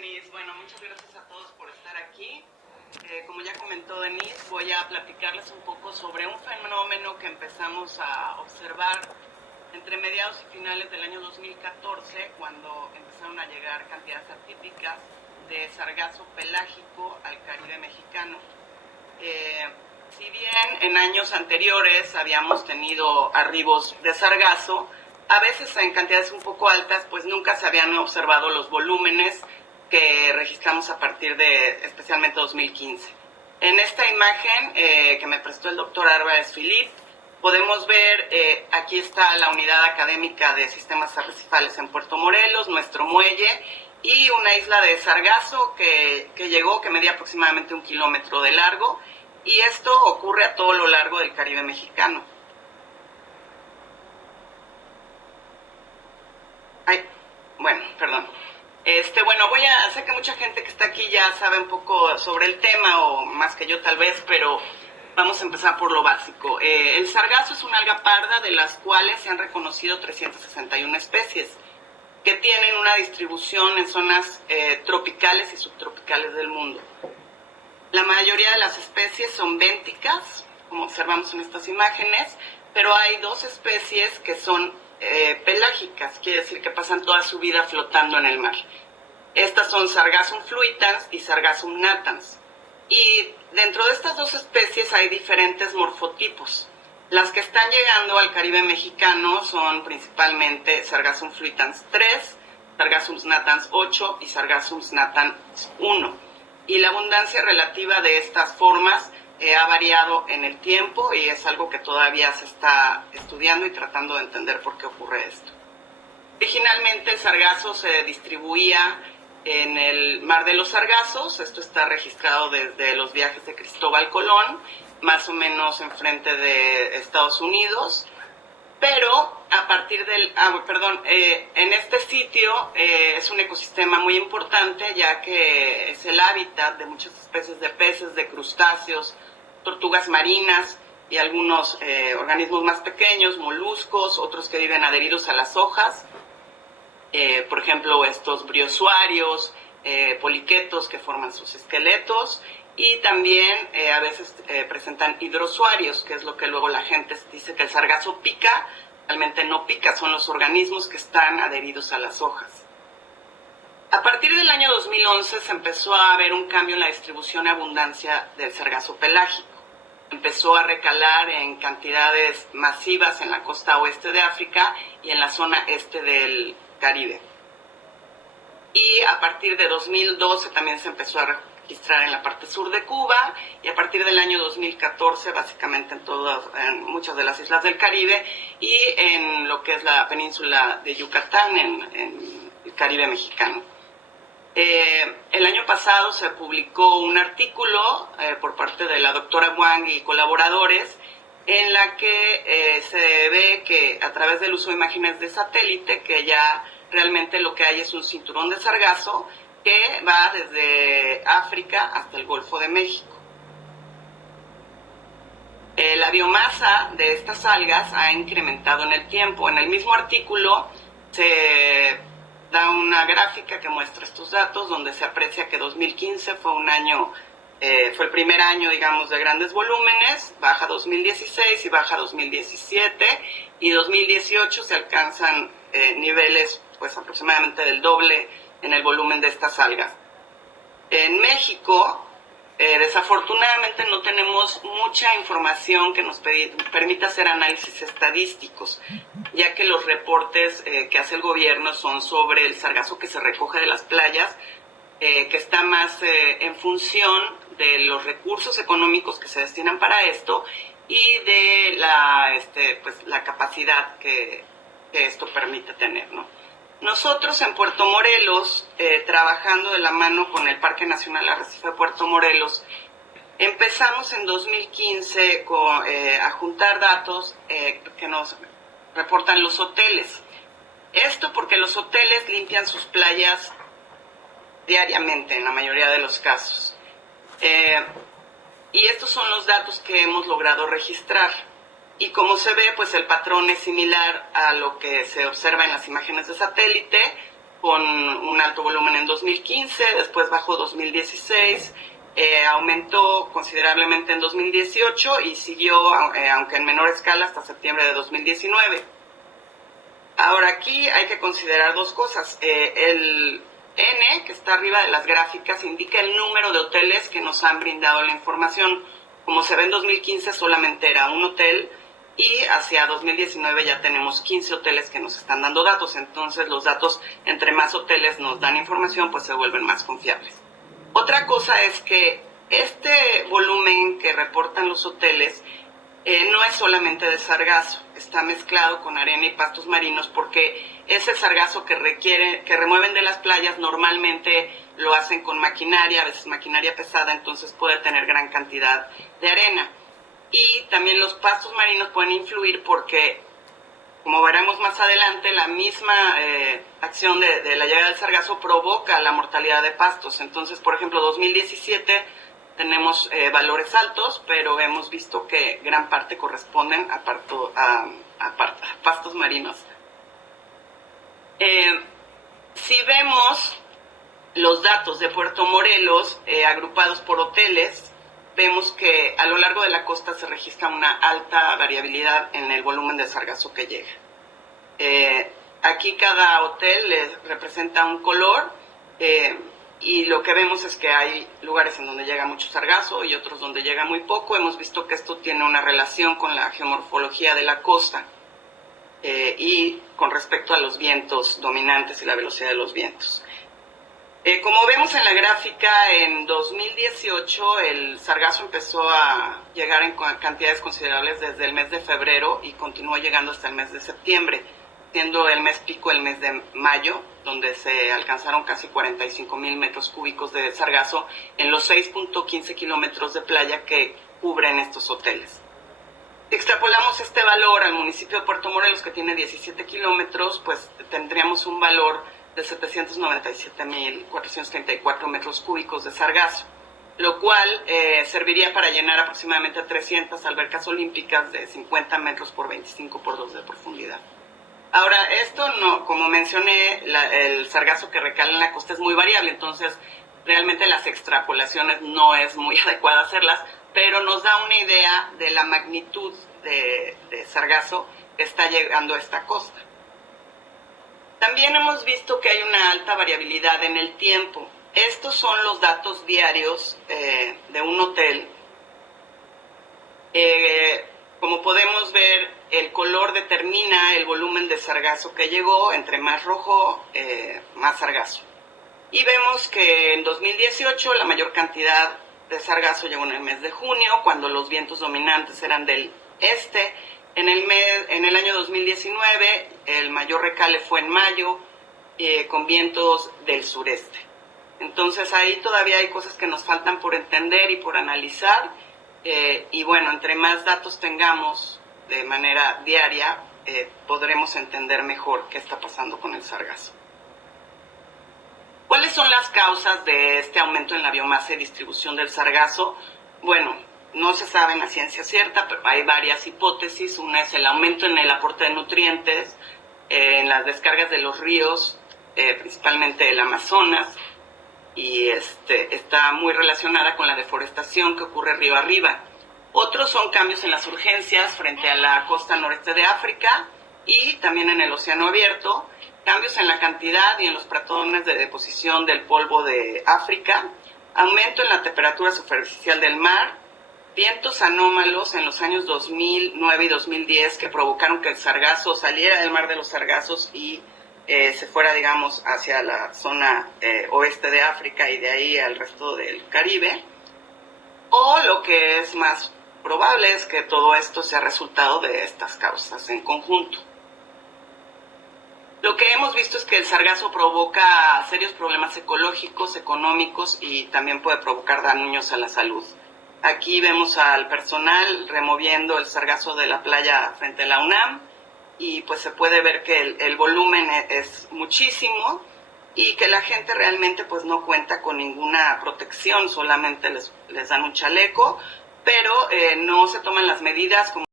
Denise. Bueno, muchas gracias a todos por estar aquí. Como ya comentó Denise, voy a platicarles un poco sobre un fenómeno que empezamos a observar entre mediados y finales del año 2014, cuando empezaron a llegar cantidades atípicas de sargazo pelágico al Caribe mexicano. Si bien en años anteriores habíamos tenido arribos de sargazo, a veces en cantidades un poco altas, pues nunca se habían observado los volúmenes que registramos a partir de especialmente 2015. En esta imagen que me prestó el doctor Álvarez Filip, podemos ver, aquí está la unidad académica de sistemas arrecifales en Puerto Morelos, nuestro muelle, y una isla de sargazo que llegó, que medía aproximadamente 1 kilómetro de largo, y esto ocurre a todo lo largo del Caribe mexicano. Bueno, sé que mucha gente que está aquí ya sabe un poco sobre el tema, o más que yo tal vez, pero vamos a empezar por lo básico. El sargazo es una alga parda de las cuales se han reconocido 361 especies, que tienen una distribución en zonas tropicales y subtropicales del mundo. La mayoría de las especies son bénticas, como observamos en estas imágenes, pero hay 2 especies que son pelágicas, quiere decir que pasan toda su vida flotando en el mar. Estas son Sargassum fluitans y Sargassum natans. Y dentro de estas 2 especies hay diferentes morfotipos. Las que están llegando al Caribe mexicano son principalmente Sargassum fluitans 3, Sargassum natans 8 y Sargassum natans 1. Y la abundancia relativa de estas formas ha variado en el tiempo y es algo que todavía se está estudiando y tratando de entender por qué ocurre esto. Originalmente el sargazo se distribuía en el Mar de los Sargazos. Esto está registrado desde los viajes de Cristóbal Colón, más o menos enfrente de Estados Unidos, pero a partir del, en este sitio es un ecosistema muy importante, ya que es el hábitat de muchas especies de peces, de crustáceos, tortugas marinas y algunos organismos más pequeños, moluscos, otros que viven adheridos a las hojas, por ejemplo estos briozoarios, poliquetos que forman sus esqueletos, y también a veces presentan hidrozoarios, que es lo que luego la gente dice que el sargazo pica. Realmente no pica, son los organismos que están adheridos a las hojas. A partir del año 2011 se empezó a ver un cambio en la distribución y abundancia del sargazo pelágico. Empezó a recalar en cantidades masivas en la costa oeste de África y en la zona este del Caribe. Y a partir de 2012 también se empezó a registrar en la parte sur de Cuba, y a partir del año 2014 básicamente en muchas de las islas del Caribe y en lo que es la península de Yucatán, en el Caribe mexicano. El año pasado se publicó un artículo por parte de la doctora Wang y colaboradores, en la que se ve que a través del uso de imágenes de satélite, que ya realmente lo que hay es un cinturón de sargazo que va desde África hasta el Golfo de México. La biomasa de estas algas ha incrementado en el tiempo. En el mismo artículo se da una gráfica que muestra estos datos, donde se aprecia que 2015 fue el primer año, digamos, de grandes volúmenes, baja 2016 y baja 2017, y 2018 se alcanzan niveles pues aproximadamente del doble en el volumen de estas algas. En México, desafortunadamente no tenemos mucha información que nos permita hacer análisis estadísticos, ya que los reportes que hace el gobierno son sobre el sargazo que se recoge de las playas, que está más en función de los recursos económicos que se destinan para esto y de la capacidad que esto permite tener, ¿no? Nosotros en Puerto Morelos, trabajando de la mano con el Parque Nacional Arrecife de Puerto Morelos, empezamos en 2015 a juntar datos que nos reportan los hoteles. Esto porque los hoteles limpian sus playas diariamente, en la mayoría de los casos. Y estos son los datos que hemos logrado registrar. Y como se ve, pues el patrón es similar a lo que se observa en las imágenes de satélite. con un alto volumen en 2015, después bajó 2016, aumentó considerablemente en 2018 y siguió, aunque en menor escala, hasta septiembre de 2019. Ahora aquí hay que considerar dos cosas. El N, que está arriba de las gráficas, indica el número de hoteles que nos han brindado la información. Como se ve, en 2015 solamente era un hotel y hacia 2019 ya tenemos 15 hoteles que nos están dando datos. Entonces los datos, entre más hoteles nos dan información, pues se vuelven más confiables. Otra cosa es que este volumen que reportan los hoteles no es solamente de sargazo, está mezclado con arena y pastos marinos, porque ese sargazo que remueven de las playas normalmente lo hacen con maquinaria, a veces maquinaria pesada, entonces puede tener gran cantidad de arena. Y también los pastos marinos pueden influir porque, como veremos más adelante, la misma acción de la llegada del sargazo provoca la mortalidad de pastos. Entonces, por ejemplo, 2017 tenemos valores altos, pero hemos visto que gran parte corresponden a pastos marinos. Si vemos los datos de Puerto Morelos agrupados por hoteles, vemos que a lo largo de la costa se registra una alta variabilidad en el volumen de sargazo que llega. Aquí cada hotel representa un color, y lo que vemos es que hay lugares en donde llega mucho sargazo y otros donde llega muy poco. Hemos visto que esto tiene una relación con la geomorfología de la costa y con respecto a los vientos dominantes y la velocidad de los vientos. Como vemos en la gráfica, en 2018 el sargazo empezó a llegar en cantidades considerables desde el mes de febrero y continuó llegando hasta el mes de septiembre, siendo el mes pico el mes de mayo, donde se alcanzaron casi 45,000 metros cúbicos de sargazo en los 6.15 kilómetros de playa que cubren estos hoteles. Si extrapolamos este valor al municipio de Puerto Morelos, que tiene 17 kilómetros, pues tendríamos un valor de 797,434 metros cúbicos de sargazo, lo cual serviría para llenar aproximadamente 300 albercas olímpicas de 50 metros por 25 por 2 de profundidad. Ahora, esto no, como mencioné, el sargazo que recala en la costa es muy variable, entonces realmente las extrapolaciones no es muy adecuado hacerlas, pero nos da una idea de la magnitud de sargazo que está llegando a esta costa. También hemos visto que hay una alta variabilidad en el tiempo. Estos son los datos diarios de un hotel. Como podemos ver, el color determina el volumen de sargazo que llegó. Entre más rojo, más sargazo. Y vemos que en 2018 la mayor cantidad de sargazo llegó en el mes de junio, cuando los vientos dominantes eran del este. En el año 2019 el mayor recale fue en mayo, con vientos del sureste. Entonces ahí todavía hay cosas que nos faltan por entender y por analizar. Y bueno, entre más datos tengamos de manera diaria, podremos entender mejor qué está pasando con el sargazo. ¿Cuáles son las causas de este aumento en la biomasa y distribución del sargazo? Bueno, no se sabe a ciencia cierta, pero hay varias hipótesis. Una es el aumento en el aporte de nutrientes en las descargas de los ríos, principalmente el Amazonas, y está muy relacionada con la deforestación que ocurre río arriba. Otros son cambios en las urgencias frente a la costa noreste de África y también en el océano abierto, cambios en la cantidad y en los patrones de deposición del polvo de África, aumento en la temperatura superficial del mar, vientos anómalos en los años 2009 y 2010 que provocaron que el sargazo saliera del mar de los sargazos y se fuera, digamos, hacia la zona oeste de África y de ahí al resto del Caribe. O lo que es más probable es que todo esto sea resultado de estas causas en conjunto. Lo que hemos visto es que el sargazo provoca serios problemas ecológicos, económicos y también puede provocar daños a la salud. Aquí vemos al personal removiendo el sargazo de la playa frente a la UNAM y pues se puede ver que el volumen es muchísimo y que la gente realmente pues no cuenta con ninguna protección, solamente les dan un chaleco, pero no se toman las medidas como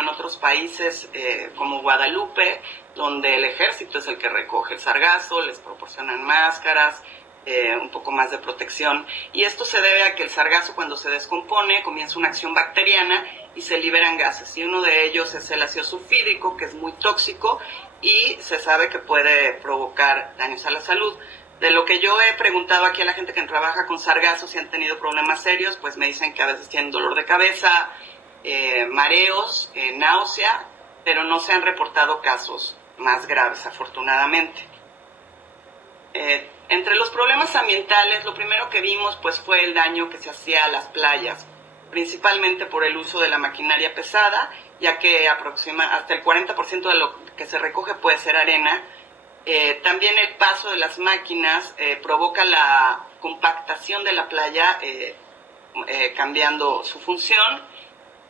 en otros otros países como Guadalupe, donde el ejército es el que recoge el sargazo, les proporcionan máscaras, un poco más de protección, y esto se debe a que el sargazo, cuando se descompone, comienza una acción bacteriana y se liberan gases, y uno de ellos es el ácido sulfídrico, que es muy tóxico y se sabe que puede provocar daños a la salud. De lo que yo he preguntado aquí a la gente que trabaja con sargazo si han tenido problemas serios, pues me dicen que a veces tienen dolor de cabeza, mareos, náusea, pero no se han reportado casos más graves, afortunadamente. Entre los problemas ambientales, lo primero que vimos pues fue el daño que se hacía a las playas, principalmente por el uso de la maquinaria pesada, ya que hasta el 40% de lo que se recoge puede ser arena. También el paso de las máquinas provoca la compactación de la playa, cambiando su función,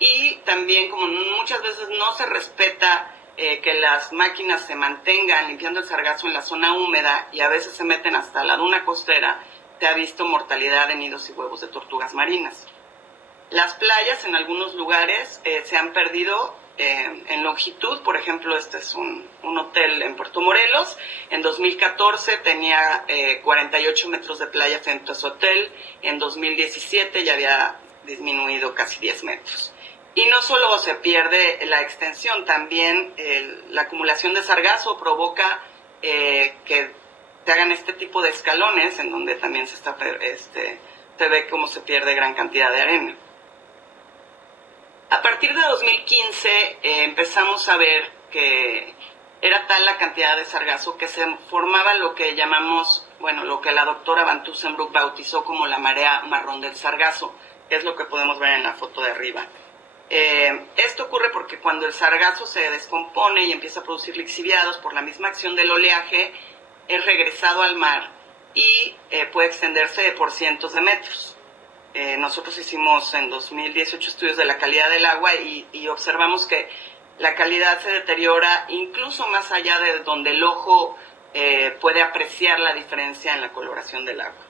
y también, como muchas veces no se respeta que las máquinas se mantengan limpiando el sargazo en la zona húmeda y a veces se meten hasta la duna costera, se ha visto mortalidad de nidos y huevos de tortugas marinas. Las playas en algunos lugares se han perdido en longitud. Por ejemplo, este es un hotel en Puerto Morelos. En 2014 tenía 48 metros de playa frente a su hotel. En 2017 ya había disminuido casi 10 metros. Y no solo se pierde la extensión, también la acumulación de sargazo provoca que se hagan este tipo de escalones, en donde también se ve cómo se pierde gran cantidad de arena. A partir de 2015 empezamos a ver que era tal la cantidad de sargazo que se formaba lo que llamamos, lo que la doctora Van Tussenbroek bautizó como la marea marrón del sargazo, que es lo que podemos ver en la foto de arriba. Esto ocurre porque cuando el sargazo se descompone y empieza a producir lixiviados por la misma acción del oleaje, es regresado al mar y puede extenderse por cientos de metros. Nosotros hicimos en 2018 estudios de la calidad del agua y observamos que la calidad se deteriora incluso más allá de donde el ojo puede apreciar la diferencia en la coloración del agua.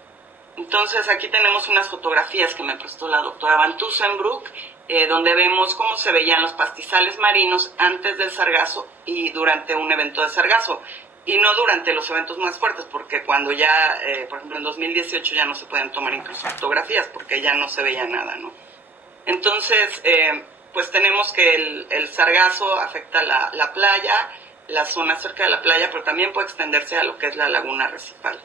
Entonces aquí tenemos unas fotografías que me prestó la doctora Van Tussenbroek, donde vemos cómo se veían los pastizales marinos antes del sargazo y durante un evento de sargazo. Y no durante los eventos más fuertes, porque cuando ya, por ejemplo, en 2018 ya no se pueden tomar incluso fotografías, porque ya no se veía nada, ¿no? Entonces, pues tenemos que el sargazo afecta la playa, la zona cerca de la playa, pero también puede extenderse a lo que es la laguna arrecifal.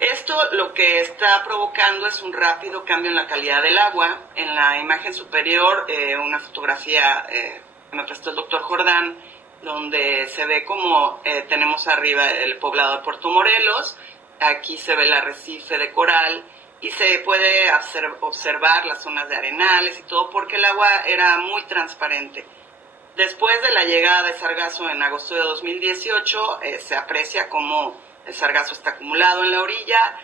Esto lo que está provocando es un rápido cambio en la calidad del agua. En la imagen superior, una fotografía que me prestó el doctor Jordán, donde se ve como tenemos arriba el poblado de Puerto Morelos, aquí se ve el arrecife de coral y se puede observar las zonas de arenales y todo, porque el agua era muy transparente. Después de la llegada de sargazo en agosto de 2018, se aprecia cómo el sargazo está acumulado en la orilla.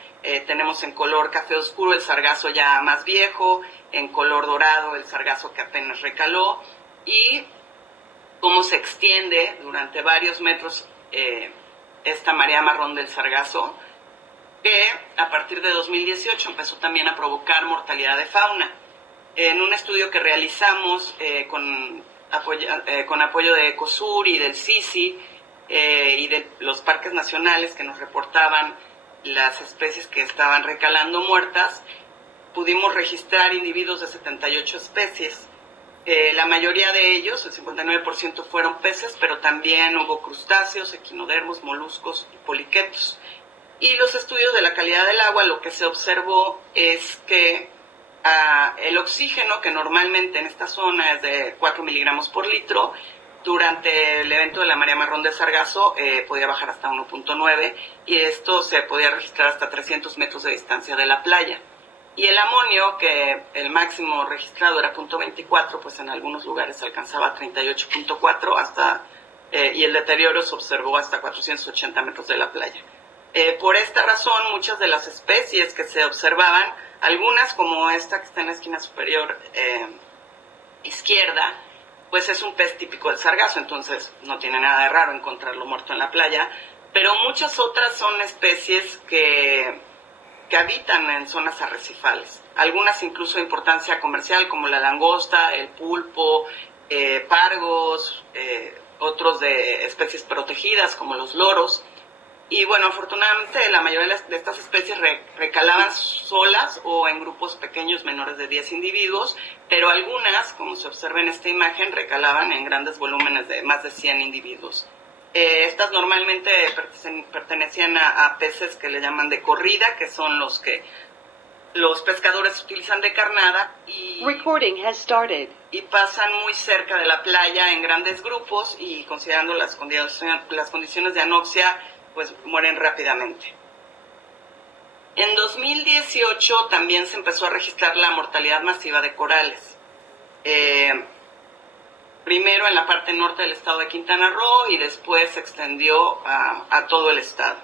Tenemos en color café oscuro el sargazo ya más viejo, en color dorado el sargazo que apenas recaló, y cómo se extiende durante varios metros esta marea marrón del sargazo, que a partir de 2018 empezó también a provocar mortalidad de fauna. En un estudio que realizamos con apoyo de Ecosur y del CICI y de los parques nacionales que nos reportaban las especies que estaban recalando muertas, pudimos registrar individuos de 78 especies. La mayoría de ellos, el 59%, fueron peces, pero también hubo crustáceos, equinodermos, moluscos y poliquetos. Y los estudios de la calidad del agua, lo que se observó es que el oxígeno, que normalmente en esta zona es de 4 miligramos por litro, durante el evento de la marea marrón del sargazo podía bajar hasta 1.9, y esto se podía registrar hasta 300 metros de distancia de la playa. Y el amonio, que el máximo registrado era 0.24, pues en algunos lugares alcanzaba 38.4 y el deterioro se observó hasta 480 metros de la playa. Por esta razón, muchas de las especies que se observaban, algunas como esta que está en la esquina superior izquierda, pues es un pez típico del sargazo, entonces no tiene nada de raro encontrarlo muerto en la playa, pero muchas otras son especies que habitan en zonas arrecifales, algunas incluso de importancia comercial como la langosta, el pulpo, pargos, otros de especies protegidas como los loros. Y bueno, afortunadamente la mayoría de estas especies recalaban solas o en grupos pequeños menores de 10 individuos, pero algunas, como se observa en esta imagen, recalaban en grandes volúmenes de más de 100 individuos. Estas normalmente pertenecían a peces que le llaman de corrida, que son los que los pescadores utilizan de carnada y pasan muy cerca de la playa en grandes grupos y considerando las condiciones de anoxia, pues mueren rápidamente. En 2018 también se empezó a registrar la mortalidad masiva de corales. Primero en la parte norte del estado de Quintana Roo y después se extendió a todo el estado,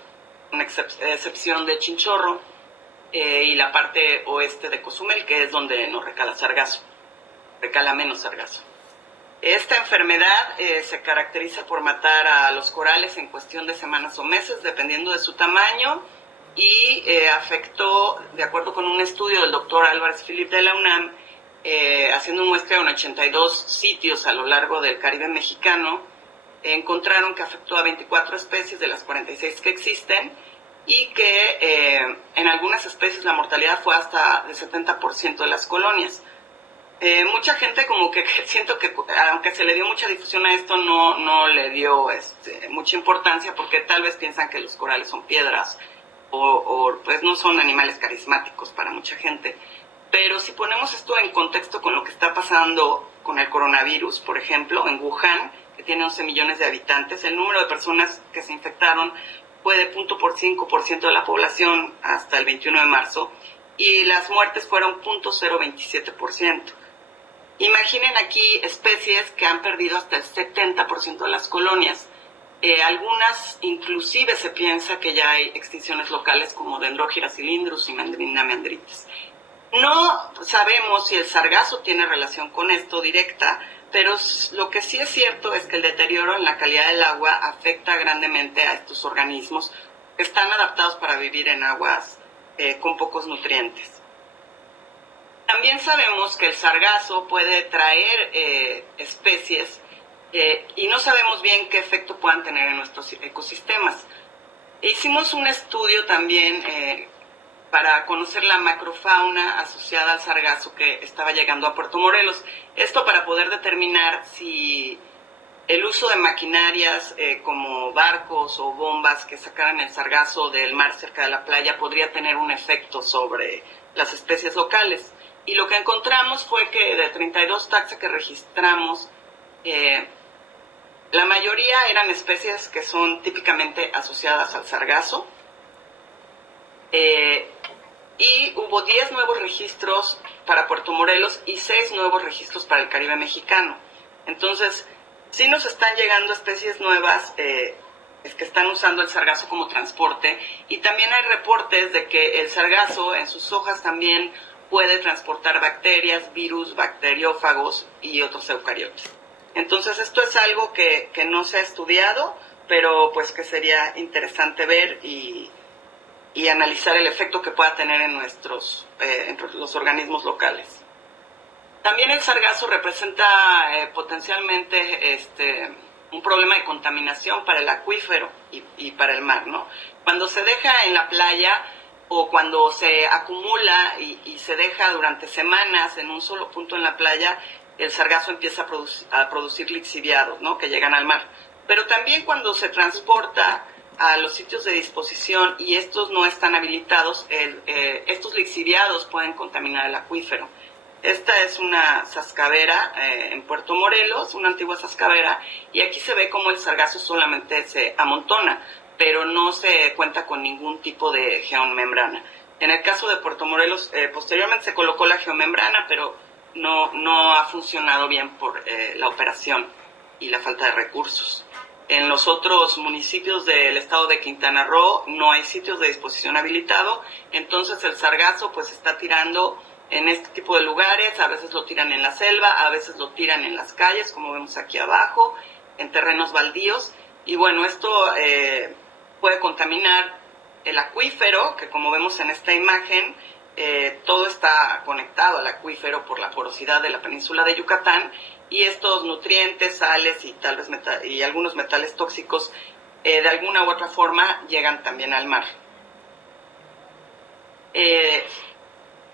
con excepción de Chinchorro y la parte oeste de Cozumel, que es donde no recala sargazo, recala menos sargazo. Esta enfermedad se caracteriza por matar a los corales en cuestión de semanas o meses, dependiendo de su tamaño, y afectó, de acuerdo con un estudio del doctor Álvarez Philip de la UNAM, haciendo un muestreo en 82 sitios a lo largo del Caribe mexicano, encontraron que afectó a 24 especies de las 46 que existen, y que en algunas especies la mortalidad fue hasta del 70% de las colonias. Mucha gente como que siento que aunque se le dio mucha difusión a esto no le dio mucha importancia porque tal vez piensan que los corales son piedras o pues no son animales carismáticos para mucha gente. Pero si ponemos esto en contexto con lo que está pasando con el coronavirus, por ejemplo, en Wuhan, que tiene 11 millones de habitantes, el número de personas que se infectaron fue de 0.5% de la población hasta el 21 de marzo y las muertes fueron 0.027%. Imaginen aquí especies que han perdido hasta el 70% de las colonias. Algunas inclusive se piensa que ya hay extinciones locales como Dendrogyra cylindrus y Mandrina meandritis. No sabemos si el sargazo tiene relación con esto directa, pero lo que sí es cierto es que el deterioro en la calidad del agua afecta grandemente a estos organismos que están adaptados para vivir en aguas con pocos nutrientes. También sabemos que el sargazo puede traer especies y no sabemos bien qué efecto puedan tener en nuestros ecosistemas. Hicimos un estudio también para conocer la macrofauna asociada al sargazo que estaba llegando a Puerto Morelos. Esto para poder determinar si el uso de maquinarias como barcos o bombas que sacaran el sargazo del mar cerca de la playa podría tener un efecto sobre las especies locales. Y lo que encontramos fue que de 32 taxa que registramos, la mayoría eran especies que son típicamente asociadas al sargazo. Y hubo 10 nuevos registros para Puerto Morelos y 6 nuevos registros para el Caribe mexicano. Entonces, sí nos están llegando especies nuevas que están usando el sargazo como transporte y también hay reportes de que el sargazo en sus hojas también puede transportar bacterias, virus, bacteriófagos y otros eucariotes. Entonces esto es algo que no se ha estudiado, pero pues que sería interesante ver y analizar el efecto que pueda tener en los organismos locales. También el sargazo representa potencialmente un problema de contaminación para el acuífero y para el mar, ¿no? Cuando se deja en la playa o cuando se acumula y se deja durante semanas en un solo punto en la playa, el sargazo empieza a producir lixiviados, ¿no? Que llegan al mar. Pero también cuando se transporta a los sitios de disposición y estos no están habilitados, estos lixiviados pueden contaminar el acuífero. Esta es una sascavera en Puerto Morelos, una antigua sascavera, y aquí se ve cómo el sargazo solamente se amontona, pero no se cuenta con ningún tipo de geomembrana. En el caso de Puerto Morelos, posteriormente se colocó la geomembrana, pero no ha funcionado bien por la operación y la falta de recursos. En los otros municipios del estado de Quintana Roo no hay sitios de disposición habilitado, entonces el sargazo pues está tirando en este tipo de lugares, a veces lo tiran en la selva, a veces lo tiran en las calles, como vemos aquí abajo, en terrenos baldíos, y bueno, esto puede contaminar el acuífero, que como vemos en esta imagen, todo está conectado al acuífero por la porosidad de la península de Yucatán, y estos nutrientes, sales y tal vez y algunos metales tóxicos de alguna u otra forma llegan también al mar.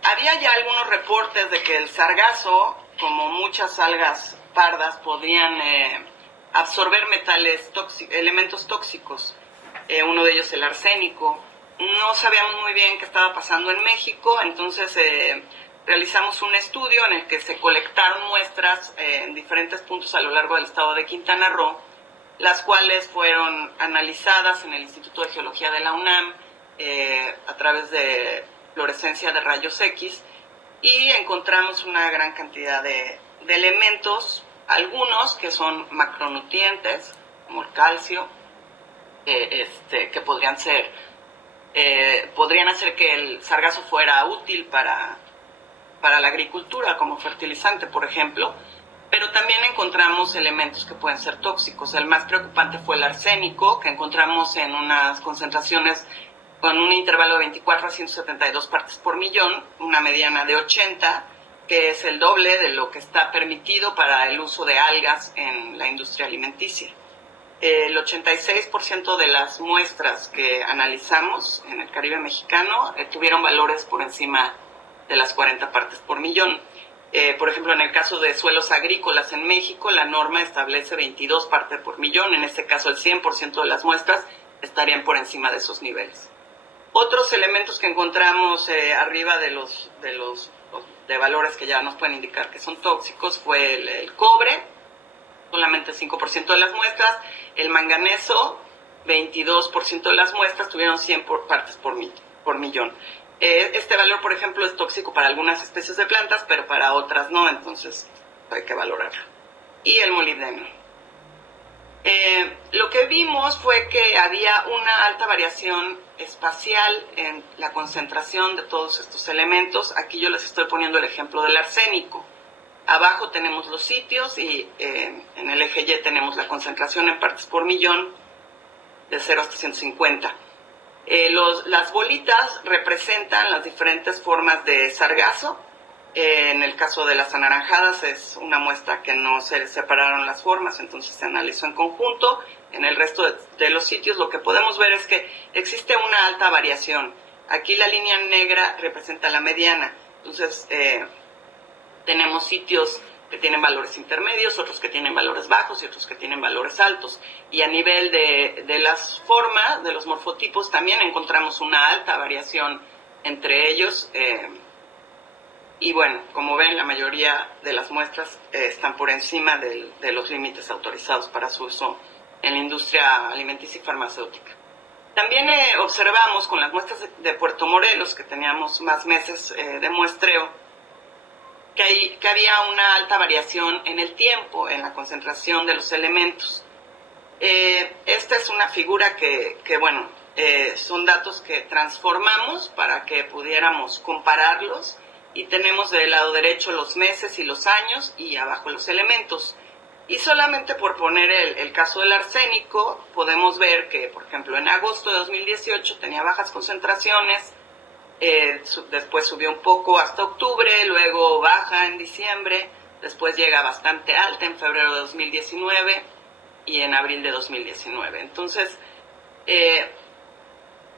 Había ya algunos reportes de que el sargazo, como muchas algas pardas, podían absorber elementos tóxicos, uno de ellos el arsénico. No sabíamos muy bien qué estaba pasando en México, entonces realizamos un estudio en el que se colectaron muestras en diferentes puntos a lo largo del estado de Quintana Roo, las cuales fueron analizadas en el Instituto de Geología de la UNAM a través de fluorescencia de rayos X, y encontramos una gran cantidad de elementos, algunos que son macronutrientes, como el calcio, que podrían hacer que el sargazo fuera útil para la agricultura, como fertilizante, por ejemplo, pero también encontramos elementos que pueden ser tóxicos. El más preocupante fue el arsénico, que encontramos en unas concentraciones con un intervalo de 24 a 172 partes por millón, una mediana de 80, que es el doble de lo que está permitido para el uso de algas en la industria alimenticia. El 86% de las muestras que analizamos en el Caribe mexicano tuvieron valores por encima de las 40 partes por millón. Por ejemplo, en el caso de suelos agrícolas en México, la norma establece 22 partes por millón. En este caso, el 100% de las muestras estarían por encima de esos niveles. Otros elementos que encontramos arriba de valores que ya nos pueden indicar que son tóxicos fue el cobre, solamente el 5% de las muestras, el manganeso, 22% de las muestras tuvieron 100 partes por millón. Este valor, por ejemplo, es tóxico para algunas especies de plantas, pero para otras no, entonces hay que valorarlo. Y el molibdeno. Lo que vimos fue que había una alta variación espacial en la concentración de todos estos elementos. Aquí yo les estoy poniendo el ejemplo del arsénico. Abajo tenemos los sitios y en el eje Y tenemos la concentración en partes por millón de 0 hasta 150. Las bolitas representan las diferentes formas de sargazo. En el caso de las anaranjadas es una muestra que no se separaron las formas, entonces se analizó en conjunto. En el resto de los sitios lo que podemos ver es que existe una alta variación. Aquí la línea negra representa la mediana, entonces tenemos sitios que tienen valores intermedios, otros que tienen valores bajos y otros que tienen valores altos. Y a nivel de las formas, de los morfotipos, también encontramos una alta variación entre ellos. Y bueno, como ven, la mayoría de las muestras están por encima de los límites autorizados para su uso en la industria alimenticia y farmacéutica. También observamos con las muestras de Puerto Morelos, que teníamos más meses de muestreo, que había una alta variación en el tiempo, en la concentración de los elementos. Esta es una figura que son datos que transformamos para que pudiéramos compararlos, y tenemos del lado derecho los meses y los años y abajo los elementos. Y solamente por poner el caso del arsénico, podemos ver que, por ejemplo, en agosto de 2018 tenía bajas concentraciones, después subió un poco hasta octubre, luego baja en diciembre, después llega bastante alta en febrero de 2019 y en abril de 2019. Entonces,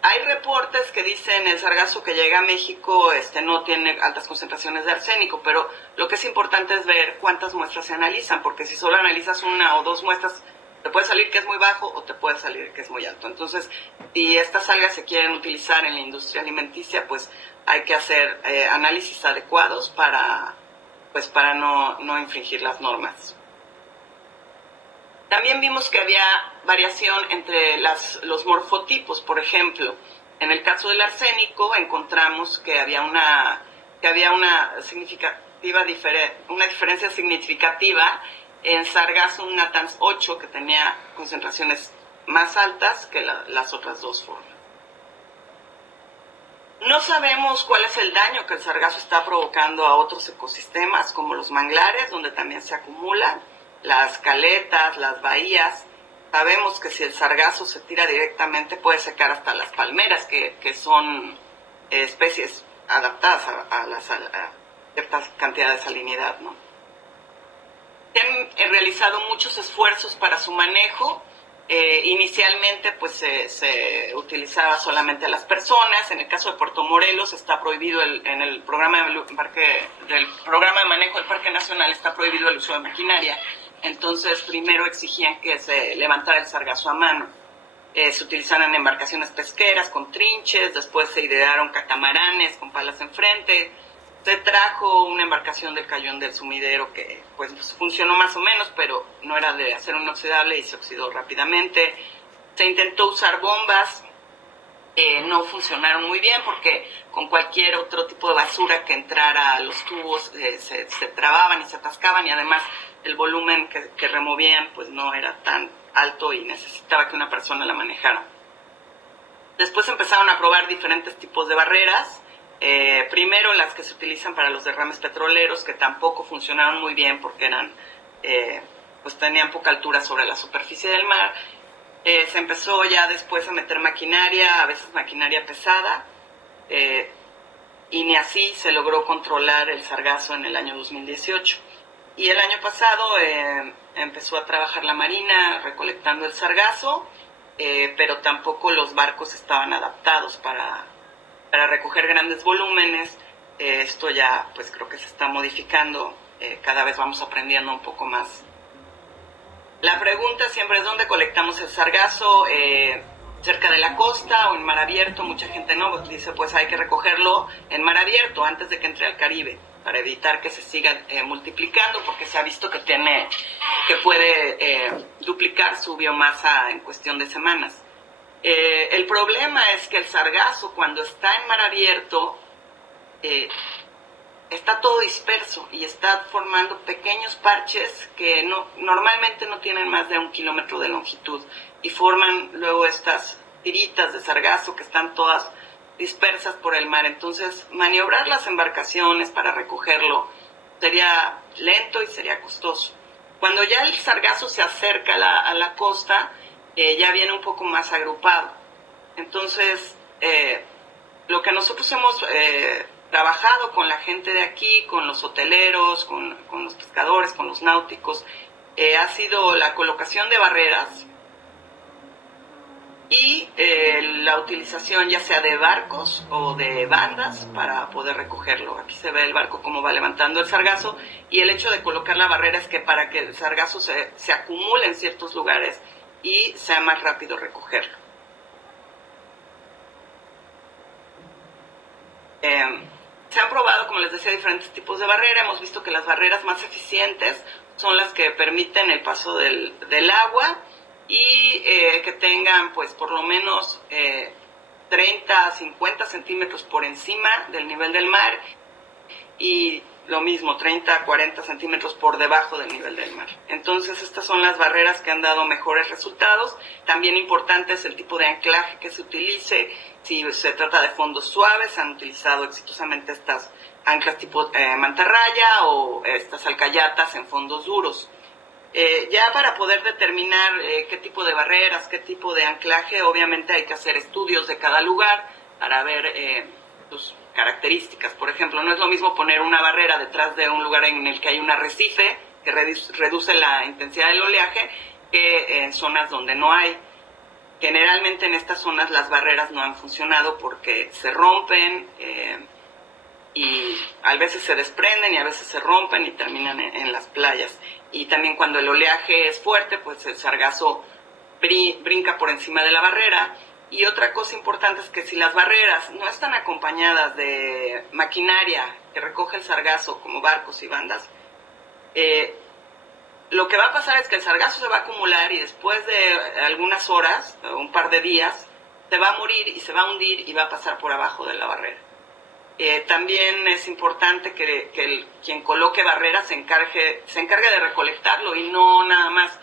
hay reportes que dicen el sargazo que llega a México no tiene altas concentraciones de arsénico, pero lo que es importante es ver cuántas muestras se analizan, porque si solo analizas una o dos muestras, te puede salir que es muy bajo o te puede salir que es muy alto. Entonces, si estas algas se quieren utilizar en la industria alimenticia, pues hay que hacer análisis adecuados para no infringir las normas. También vimos que había variación entre los morfotipos. Por ejemplo, en el caso del arsénico encontramos que había una diferencia significativa en sargazo natans 8, que tenía concentraciones más altas que las otras dos formas. No sabemos cuál es el daño que el sargazo está provocando a otros ecosistemas, como los manglares, donde también se acumulan, las caletas, las bahías. Sabemos que si el sargazo se tira directamente puede secar hasta las palmeras, que son especies adaptadas a ciertas cantidades de salinidad, ¿no? Se han realizado muchos esfuerzos para su manejo. Inicialmente pues se utilizaba solamente a las personas. En el caso de Puerto Morelos está prohibido en el programa del programa de manejo del Parque Nacional está prohibido el uso de maquinaria. Entonces primero exigían que se levantara el sargazo a mano. Se utilizaron embarcaciones pesqueras con trinches, después se idearon catamaranes con palas enfrente. Se trajo una embarcación del Cayón del Sumidero que pues funcionó más o menos, pero no era de acero inoxidable y se oxidó rápidamente. Se intentó usar bombas, no funcionaron muy bien porque con cualquier otro tipo de basura que entrara a los tubos se trababan y se atascaban, y además el volumen que removían pues no era tan alto y necesitaba que una persona la manejara. Después empezaron a probar diferentes tipos de barreras. Primero las que se utilizan para los derrames petroleros, que tampoco funcionaron muy bien porque pues tenían poca altura sobre la superficie del mar. Se empezó ya después a meter maquinaria, a veces maquinaria pesada, y ni así se logró controlar el sargazo en el año 2018. Y el año pasado empezó a trabajar la Marina recolectando el sargazo, pero tampoco los barcos estaban adaptados para recoger grandes volúmenes. Esto ya pues creo que se está modificando, cada vez vamos aprendiendo un poco más. La pregunta siempre es: ¿dónde colectamos el sargazo? ¿Cerca de la costa o en mar abierto? Mucha gente no dice pues hay que recogerlo en mar abierto antes de que entre al Caribe, para evitar que se siga multiplicando, porque se ha visto que puede duplicar su biomasa en cuestión de semanas. El problema es que el sargazo, cuando está en mar abierto, está todo disperso y está formando pequeños parches que normalmente no tienen más de 1 kilómetro de longitud, y forman luego estas tiritas de sargazo que están todas dispersas por el mar. Entonces maniobrar las embarcaciones para recogerlo sería lento y sería costoso. Cuando ya el sargazo se acerca a la costa, ya viene un poco más agrupado. Entonces, lo que nosotros hemos trabajado con la gente de aquí, con los hoteleros, con los pescadores, con los náuticos, ha sido la colocación de barreras y la utilización ya sea de barcos o de bandas para poder recogerlo. Aquí se ve el barco cómo va levantando el sargazo, y el hecho de colocar la barrera es que para que el sargazo se acumule en ciertos lugares y sea más rápido recogerlo. Se han probado, como les decía, diferentes tipos de barrera. Hemos visto que las barreras más eficientes son las que permiten el paso del agua y que tengan pues por lo menos 30 a 50 centímetros por encima del nivel del mar, y lo mismo, 30 a 40 centímetros por debajo del nivel del mar. Entonces estas son las barreras que han dado mejores resultados. También importante es el tipo de anclaje que se utilice. Si se trata de fondos suaves, se han utilizado exitosamente estas anclas tipo mantarraya o estas alcayatas en fondos duros. Ya para poder determinar qué tipo de barreras, qué tipo de anclaje, obviamente hay que hacer estudios de cada lugar para ver sus características. Por ejemplo, no es lo mismo poner una barrera detrás de un lugar en el que hay un arrecife que reduce la intensidad del oleaje, que en zonas donde no hay. Generalmente en estas zonas las barreras no han funcionado porque se rompen y a veces se desprenden y a veces se rompen y terminan en las playas. Y también cuando el oleaje es fuerte, pues el sargazo brinca por encima de la barrera. Y otra cosa importante es que si las barreras no están acompañadas de maquinaria que recoge el sargazo, como barcos y bandas, lo que va a pasar es que el sargazo se va a acumular y después de algunas horas, un par de días, se va a morir y se va a hundir y va a pasar por abajo de la barrera. También es importante que quien coloque barreras se encargue de recolectarlo y no nada más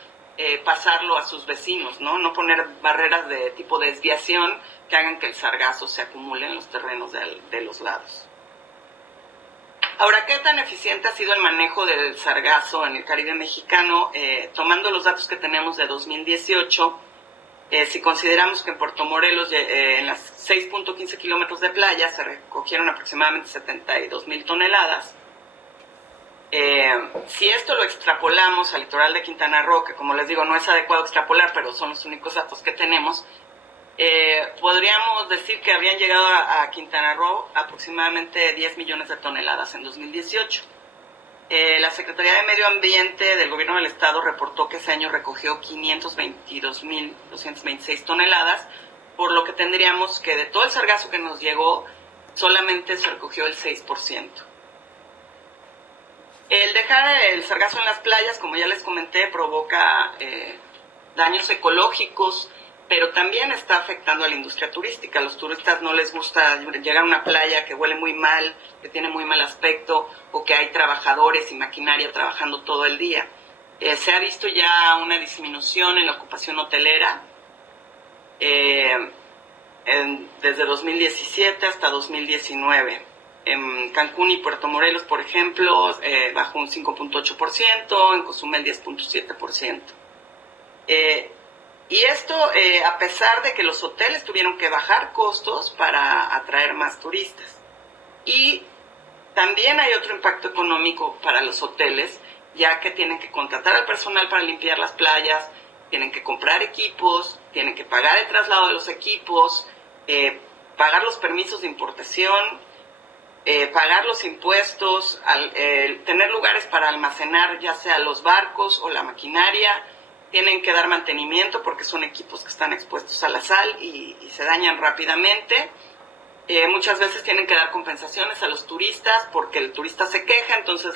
pasarlo a sus vecinos, ¿no? Poner barreras de tipo de desviación que hagan que el sargazo se acumule en los terrenos de los lados. Ahora, ¿qué tan eficiente ha sido el manejo del sargazo en el Caribe mexicano? Tomando los datos que tenemos de 2018, si consideramos que en Puerto Morelos, en las 6.15 kilómetros de playa, se recogieron aproximadamente 72,000 toneladas, Si esto lo extrapolamos al litoral de Quintana Roo, que como les digo no es adecuado extrapolar, pero son los únicos datos que tenemos, podríamos decir que habrían llegado a Quintana Roo aproximadamente 10 millones de toneladas en 2018. La Secretaría de Medio Ambiente del Gobierno del Estado reportó que ese año recogió 522.226 toneladas, por lo que tendríamos que de todo el sargazo que nos llegó, solamente se recogió el 6%. El dejar el sargazo en las playas, como ya les comenté, provoca daños ecológicos, pero también está afectando a la industria turística. A los turistas no les gusta llegar a una playa que huele muy mal, que tiene muy mal aspecto, o que hay trabajadores y maquinaria trabajando todo el día. Se ha visto ya una disminución en la ocupación hotelera desde 2017 hasta 2019. En Cancún y Puerto Morelos, por ejemplo, bajó un 5.8%, en Cozumel 10.7%. Y esto a pesar de que los hoteles tuvieron que bajar costos para atraer más turistas. Y también hay otro impacto económico para los hoteles, ya que tienen que contratar al personal para limpiar las playas, tienen que comprar equipos, tienen que pagar el traslado de los equipos, pagar los permisos de importación, pagar los impuestos, tener lugares para almacenar ya sea los barcos o la maquinaria, tienen que dar mantenimiento porque son equipos que están expuestos a la sal y se dañan rápidamente. Muchas veces tienen que dar compensaciones a los turistas porque el turista se queja, entonces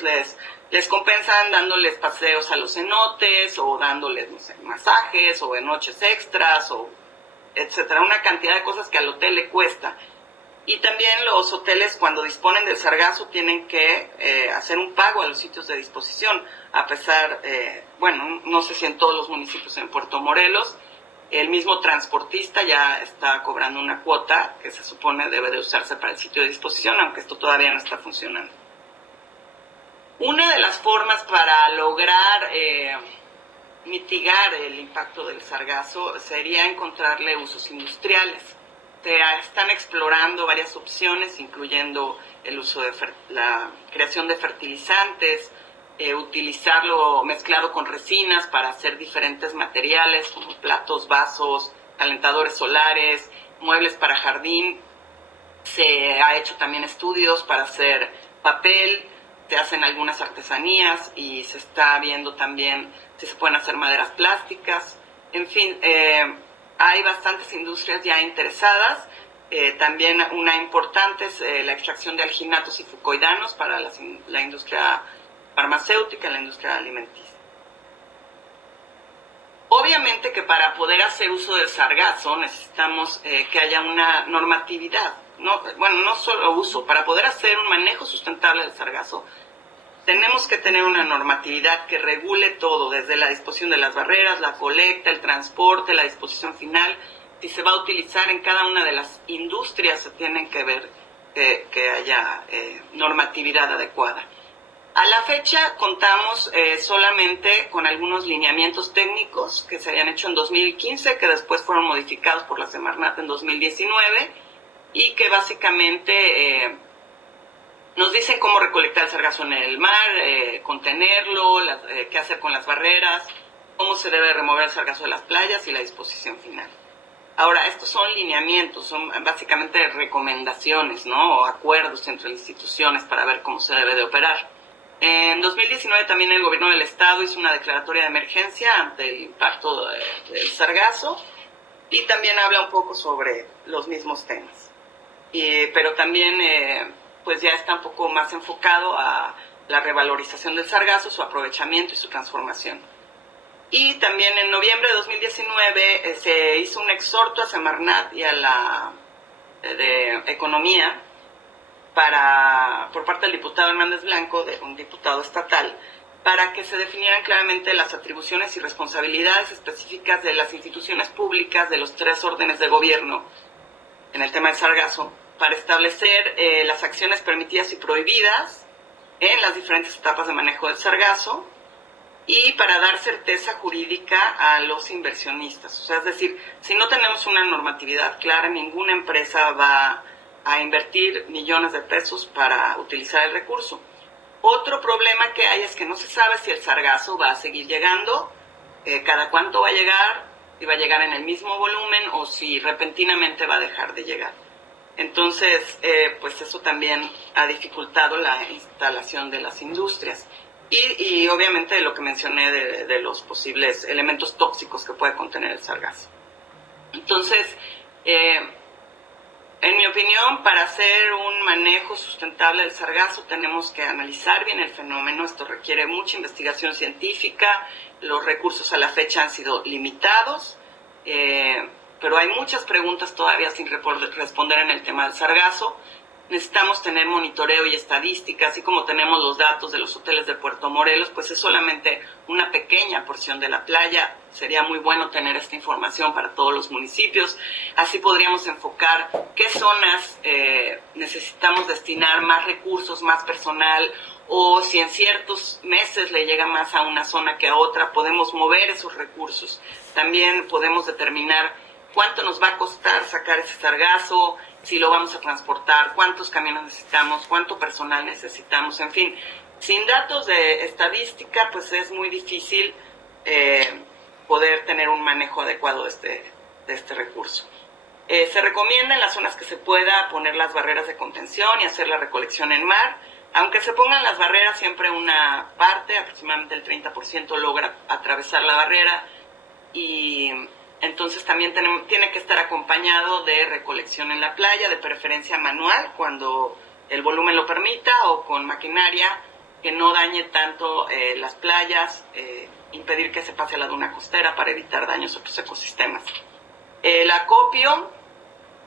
les compensan dándoles paseos a los cenotes o dándoles, no sé, masajes o noches extras o etcétera, una cantidad de cosas que al hotel le cuesta. Y también los hoteles, cuando disponen del sargazo, tienen que hacer un pago a los sitios de disposición, a pesar, bueno, no sé si en todos los municipios en Puerto Morelos, el mismo transportista ya está cobrando una cuota que se supone debe de usarse para el sitio de disposición, aunque esto todavía no está funcionando. Una de las formas para lograr mitigar el impacto del sargazo sería encontrarle usos industriales. Se están explorando varias opciones, incluyendo el uso de la creación de fertilizantes, utilizarlo mezclado con resinas para hacer diferentes materiales como platos, vasos, calentadores solares, muebles para jardín. Se ha hecho también estudios para hacer papel, se hacen algunas artesanías y se está viendo también si se pueden hacer maderas plásticas. En fin, hay bastantes industrias ya interesadas. También una importante es la extracción de alginatos y fucoidanos para la industria farmacéutica, la industria alimenticia. Obviamente que para poder hacer uso del sargazo necesitamos que haya una normatividad. No solo uso, para poder hacer un manejo sustentable del sargazo, tenemos que tener una normatividad que regule todo, desde la disposición de las barreras, la colecta, el transporte, la disposición final. Si se va a utilizar en cada una de las industrias, se tienen que ver que haya normatividad adecuada. A la fecha contamos solamente con algunos lineamientos técnicos que se habían hecho en 2015, que después fueron modificados por la Semarnat en 2019 y que básicamente nos dicen cómo recolectar el sargazo en el mar, contenerlo, qué hacer con las barreras, cómo se debe remover el sargazo de las playas y la disposición final. Ahora, estos son lineamientos, son básicamente recomendaciones, ¿no? O acuerdos entre instituciones para ver cómo se debe de operar. En 2019 también el gobierno del estado hizo una declaratoria de emergencia ante el impacto del sargazo y también habla un poco sobre los mismos temas. Pero también pues ya está un poco más enfocado a la revalorización del sargazo, su aprovechamiento y su transformación. Y también en noviembre de 2019 se hizo un exhorto a Semarnat y a la de Economía por parte del diputado Hernández Blanco, de un diputado estatal, para que se definieran claramente las atribuciones y responsabilidades específicas de las instituciones públicas de los 3 órdenes de gobierno en el tema del sargazo, para establecer las acciones permitidas y prohibidas en las diferentes etapas de manejo del sargazo y para dar certeza jurídica a los inversionistas. O sea, es decir, si no tenemos una normatividad clara, ninguna empresa va a invertir millones de pesos para utilizar el recurso. Otro problema que hay es que no se sabe si el sargazo va a seguir llegando, cada cuánto va a llegar, si va a llegar en el mismo volumen o si repentinamente va a dejar de llegar. Entonces, pues eso también ha dificultado la instalación de las industrias. Y obviamente lo que mencioné de los posibles elementos tóxicos que puede contener el sargazo. Entonces, en mi opinión, para hacer un manejo sustentable del sargazo tenemos que analizar bien el fenómeno. Esto requiere mucha investigación científica, los recursos a la fecha han sido limitados, pero hay muchas preguntas todavía sin responder en el tema del sargazo. Necesitamos tener monitoreo y estadística, así como tenemos los datos de los hoteles de Puerto Morelos, pues es solamente una pequeña porción de la playa. Sería muy bueno tener esta información para todos los municipios. Así podríamos enfocar qué zonas necesitamos destinar más recursos, más personal, o si en ciertos meses le llega más a una zona que a otra, podemos mover esos recursos. También podemos determinar cuánto nos va a costar sacar ese sargazo, si lo vamos a transportar, cuántos camiones necesitamos, cuánto personal necesitamos, en fin. Sin datos de estadística, pues es muy difícil poder tener un manejo adecuado de este recurso. Se recomienda en las zonas que se pueda poner las barreras de contención y hacer la recolección en mar. Aunque se pongan las barreras, siempre una parte, aproximadamente el 30%, logra atravesar la barrera, y entonces también tiene que estar acompañado de recolección en la playa, de preferencia manual, cuando el volumen lo permita, o con maquinaria que no dañe tanto las playas, impedir que se pase a la duna costera para evitar daños a otros ecosistemas. El acopio,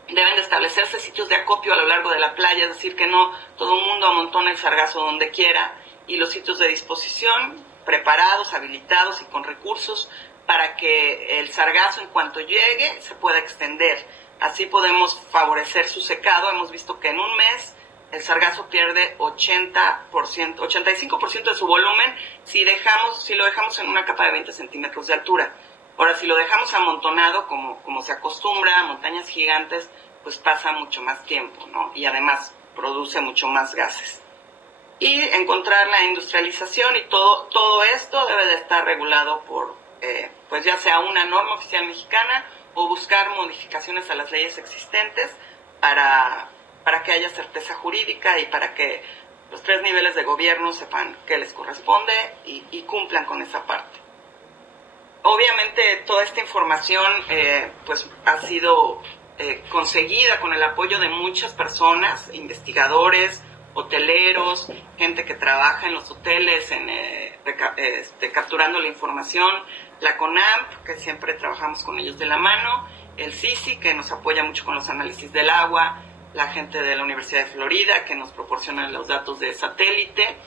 deben de establecerse sitios de acopio a lo largo de la playa, es decir, que no todo el mundo amontone el sargazo donde quiera, y los sitios de disposición preparados, habilitados y con recursos para que el sargazo, en cuanto llegue, se pueda extender. Así podemos favorecer su secado. Hemos visto que en un mes el sargazo pierde 85% de su volumen si lo dejamos en una capa de 20 centímetros de altura. Ahora, si lo dejamos amontonado, como se acostumbra a montañas gigantes, pues pasa mucho más tiempo, ¿no? Y además produce mucho más gases. Y encontrar la industrialización, y todo esto debe de estar regulado por pues ya sea una norma oficial mexicana o buscar modificaciones a las leyes existentes para que haya certeza jurídica y para que los 3 niveles de gobierno sepan qué les corresponde y cumplan con esa parte. Obviamente toda esta información pues ha sido conseguida con el apoyo de muchas personas, investigadores, hoteleros, gente que trabaja en los hoteles, capturando la información, la CONAMP, que siempre trabajamos con ellos de la mano, el CICI, que nos apoya mucho con los análisis del agua, la gente de la Universidad de Florida, que nos proporciona los datos de satélite,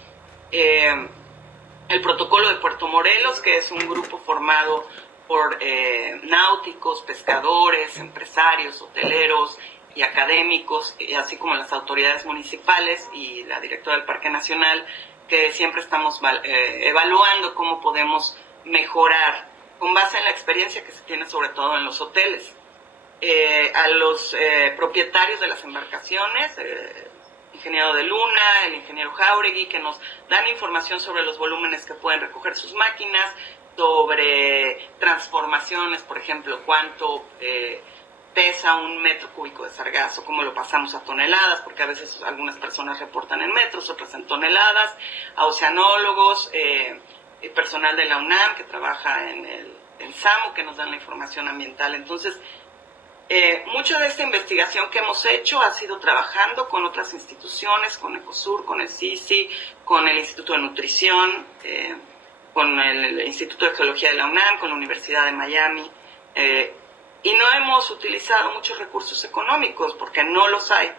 el protocolo de Puerto Morelos, que es un grupo formado por náuticos, pescadores, empresarios, hoteleros y académicos, y así como las autoridades municipales y la directora del Parque Nacional, que siempre estamos evaluando cómo podemos mejorar con base en la experiencia que se tiene sobre todo en los hoteles. A los propietarios de las embarcaciones, el ingeniero de Luna, el ingeniero Jauregui, que nos dan información sobre los volúmenes que pueden recoger sus máquinas, sobre transformaciones, por ejemplo, cuánto pesa un metro cúbico de sargazo, cómo lo pasamos a toneladas, porque a veces algunas personas reportan en metros, otras en toneladas, a oceanólogos, personal de la UNAM que trabaja en el SAMU, que nos dan la información ambiental. Entonces, mucha de esta investigación que hemos hecho ha sido trabajando con otras instituciones, con Ecosur, con el CICI, con el Instituto de Nutrición, con el Instituto de Geología de la UNAM, con la Universidad de Miami, y no hemos utilizado muchos recursos económicos porque no los hay,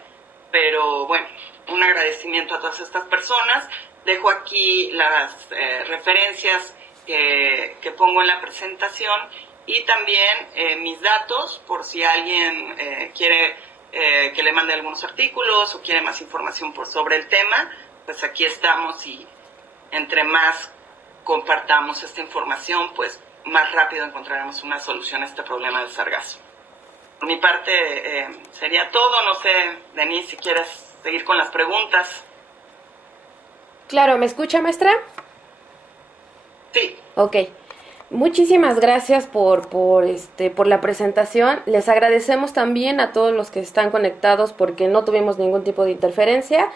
pero bueno, un agradecimiento a todas estas personas. Dejo aquí las referencias que pongo en la presentación, y también mis datos por si alguien quiere que le mande algunos artículos o quiere más información sobre el tema. Pues aquí estamos, y entre más compartamos esta información, pues más rápido encontraremos una solución a este problema del sargazo. Por mi parte sería todo. No sé, Denise, si quieres seguir con las preguntas. Claro, ¿me escucha, maestra? Sí. Ok. Muchísimas gracias por la presentación. Les agradecemos también a todos los que están conectados porque no tuvimos ningún tipo de interferencia.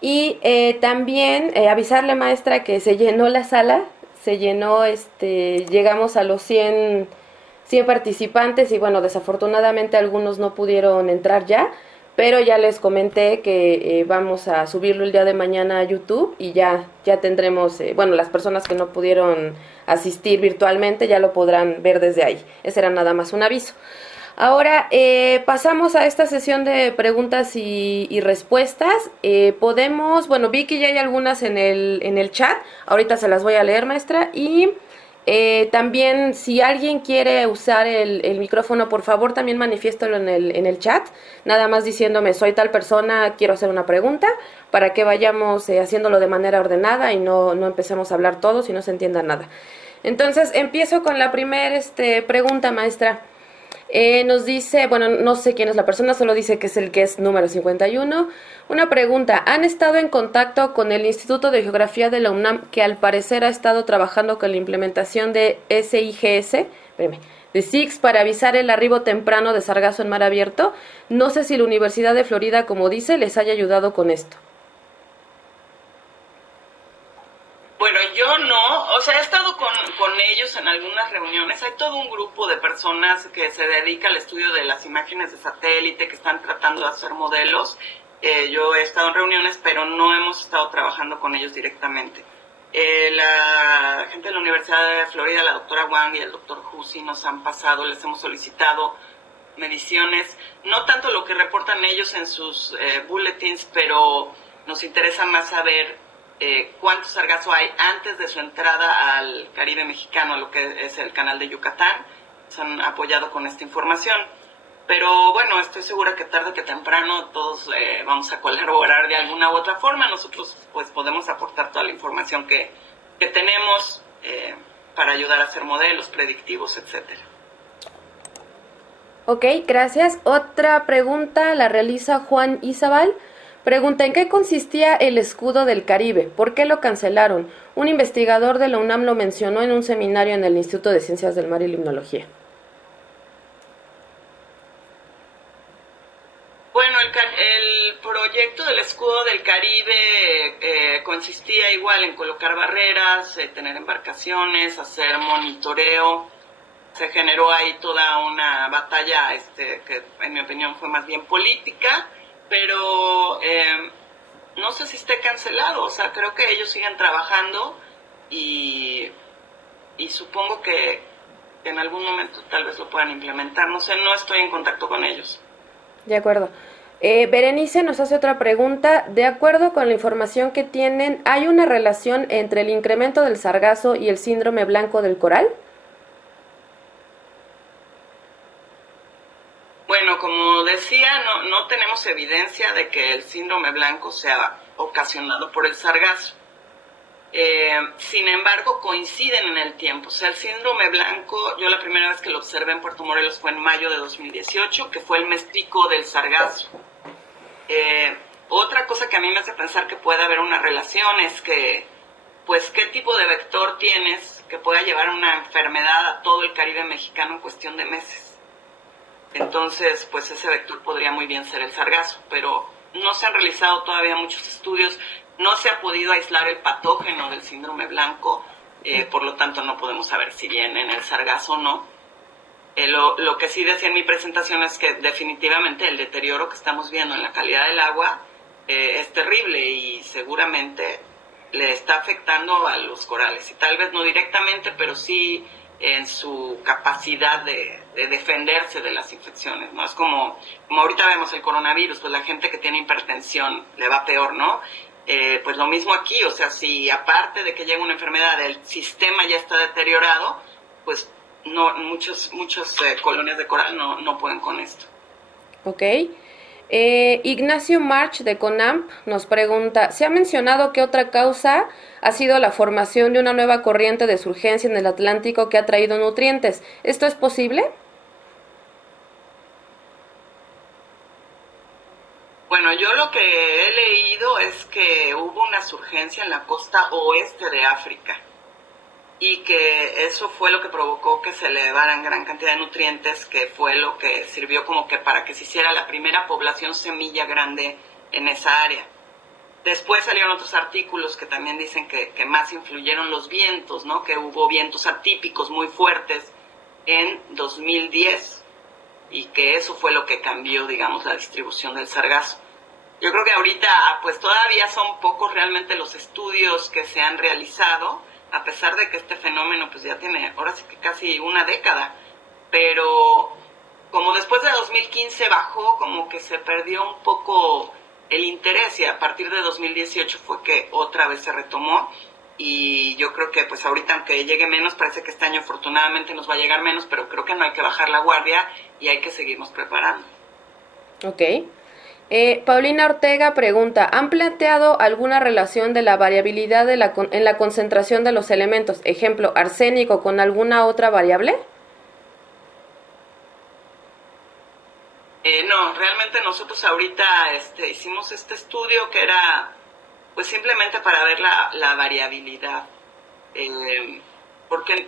Y también avisarle, maestra, que se llenó la sala, se llenó, llegamos a los 100 participantes y bueno, desafortunadamente algunos no pudieron entrar ya, pero ya les comenté que vamos a subirlo el día de mañana a YouTube y ya tendremos, bueno, las personas que no pudieron asistir virtualmente ya lo podrán ver desde ahí. Ese era nada más un aviso. Ahora pasamos a esta sesión de preguntas y respuestas. Podemos, bueno, vi que ya hay algunas en el chat. Ahorita se las voy a leer, maestra. Y también, si alguien quiere usar el micrófono, por favor, también manifiéstalo en el chat. Nada más diciéndome, soy tal persona, quiero hacer una pregunta, para que vayamos haciéndolo de manera ordenada y no empecemos a hablar todos y no se entienda nada. Entonces, empiezo con la primera pregunta, maestra. Nos dice, bueno, no sé quién es la persona, solo dice que es el que es número 51. Una pregunta, ¿han estado en contacto con el Instituto de Geografía de la UNAM, que al parecer ha estado trabajando con la implementación de SIGS, de SIGS, para avisar el arribo temprano de sargazo en mar abierto? No sé si la Universidad de Florida, como dice, les haya ayudado con esto. Bueno, yo no, o sea, he estado con ellos en algunas reuniones. Hay todo un grupo de personas que se dedica al estudio de las imágenes de satélite, que están tratando de hacer modelos. Yo he estado en reuniones, pero no hemos estado trabajando con ellos directamente. La gente de la Universidad de Florida, la doctora Wang y el doctor Husi, nos han pasado, les hemos solicitado mediciones, no tanto lo que reportan ellos en sus bulletins, pero nos interesa más saber cuánto sargazo hay antes de su entrada al Caribe mexicano, lo que es el canal de Yucatán. Se han apoyado con esta información, pero bueno, estoy segura que tarde que temprano todos vamos a colaborar de alguna u otra forma. Nosotros pues podemos aportar toda la información que tenemos para ayudar a hacer modelos predictivos, etcétera. Ok, gracias. Otra pregunta la realiza Juan Izabal. Pregunta, ¿en qué consistía el escudo del Caribe? ¿Por qué lo cancelaron? Un investigador de la UNAM lo mencionó en un seminario en el Instituto de Ciencias del Mar y Limnología. Bueno, el proyecto del escudo del Caribe consistía igual en colocar barreras, tener embarcaciones, hacer monitoreo. Se generó ahí toda una batalla que en mi opinión fue más bien política, pero no sé si esté cancelado. O sea, creo que ellos siguen trabajando y supongo que en algún momento tal vez lo puedan implementar. No sé, no estoy en contacto con ellos. De acuerdo. Berenice nos hace otra pregunta. De acuerdo con la información que tienen, ¿hay una relación entre el incremento del sargazo y el síndrome blanco del coral? Bueno, como decía, no tenemos evidencia de que el síndrome blanco sea ocasionado por el sargazo. Sin embargo, coinciden en el tiempo. O sea, el síndrome blanco, yo la primera vez que lo observé en Puerto Morelos fue en mayo de 2018, que fue el mes pico del sargazo. Otra cosa que a mí me hace pensar que puede haber una relación es que, pues, ¿qué tipo de vector tienes que pueda llevar una enfermedad a todo el Caribe mexicano en cuestión de meses? Entonces, pues ese vector podría muy bien ser el sargazo, pero no se han realizado todavía muchos estudios, no se ha podido aislar el patógeno del síndrome blanco, por lo tanto no podemos saber si viene en el sargazo o no. Lo que sí decía en mi presentación es que definitivamente el deterioro que estamos viendo en la calidad del agua es terrible y seguramente le está afectando a los corales, y tal vez no directamente, pero sí en su capacidad de defenderse de las infecciones, ¿no? Es como ahorita vemos el coronavirus, pues la gente que tiene hipertensión le va peor, ¿no? Pues lo mismo aquí, o sea, si aparte de que llega una enfermedad, el sistema ya está deteriorado, pues no, muchas colonias de coral no pueden con esto. Ok. Ignacio March de CONAMP nos pregunta, ¿se ha mencionado que otra causa ha sido la formación de una nueva corriente de surgencia en el Atlántico que ha traído nutrientes? ¿Esto es posible? Bueno, yo lo que he leído es que hubo una surgencia en la costa oeste de África y que eso fue lo que provocó que se elevaran gran cantidad de nutrientes, que fue lo que sirvió como que para que se hiciera la primera población semilla grande en esa área. Después salieron otros artículos que también dicen que más influyeron los vientos, ¿no? Que hubo vientos atípicos muy fuertes en 2010 y que eso fue lo que cambió, digamos, la distribución del sargazo. Yo creo que ahorita pues todavía son pocos realmente los estudios que se han realizado, a pesar de que este fenómeno pues ya tiene ahora sí que casi una década, pero como después de 2015 bajó, como que se perdió un poco el interés y a partir de 2018 fue que otra vez se retomó y yo creo que pues ahorita aunque llegue menos, parece que este año afortunadamente nos va a llegar menos, pero creo que no hay que bajar la guardia y hay que seguirnos preparando. Ok. Paulina Ortega pregunta, ¿han planteado alguna relación de la variabilidad en la concentración de los elementos, ejemplo, arsénico con alguna otra variable? No, realmente nosotros ahorita hicimos este estudio que era pues simplemente para ver la variabilidad, porque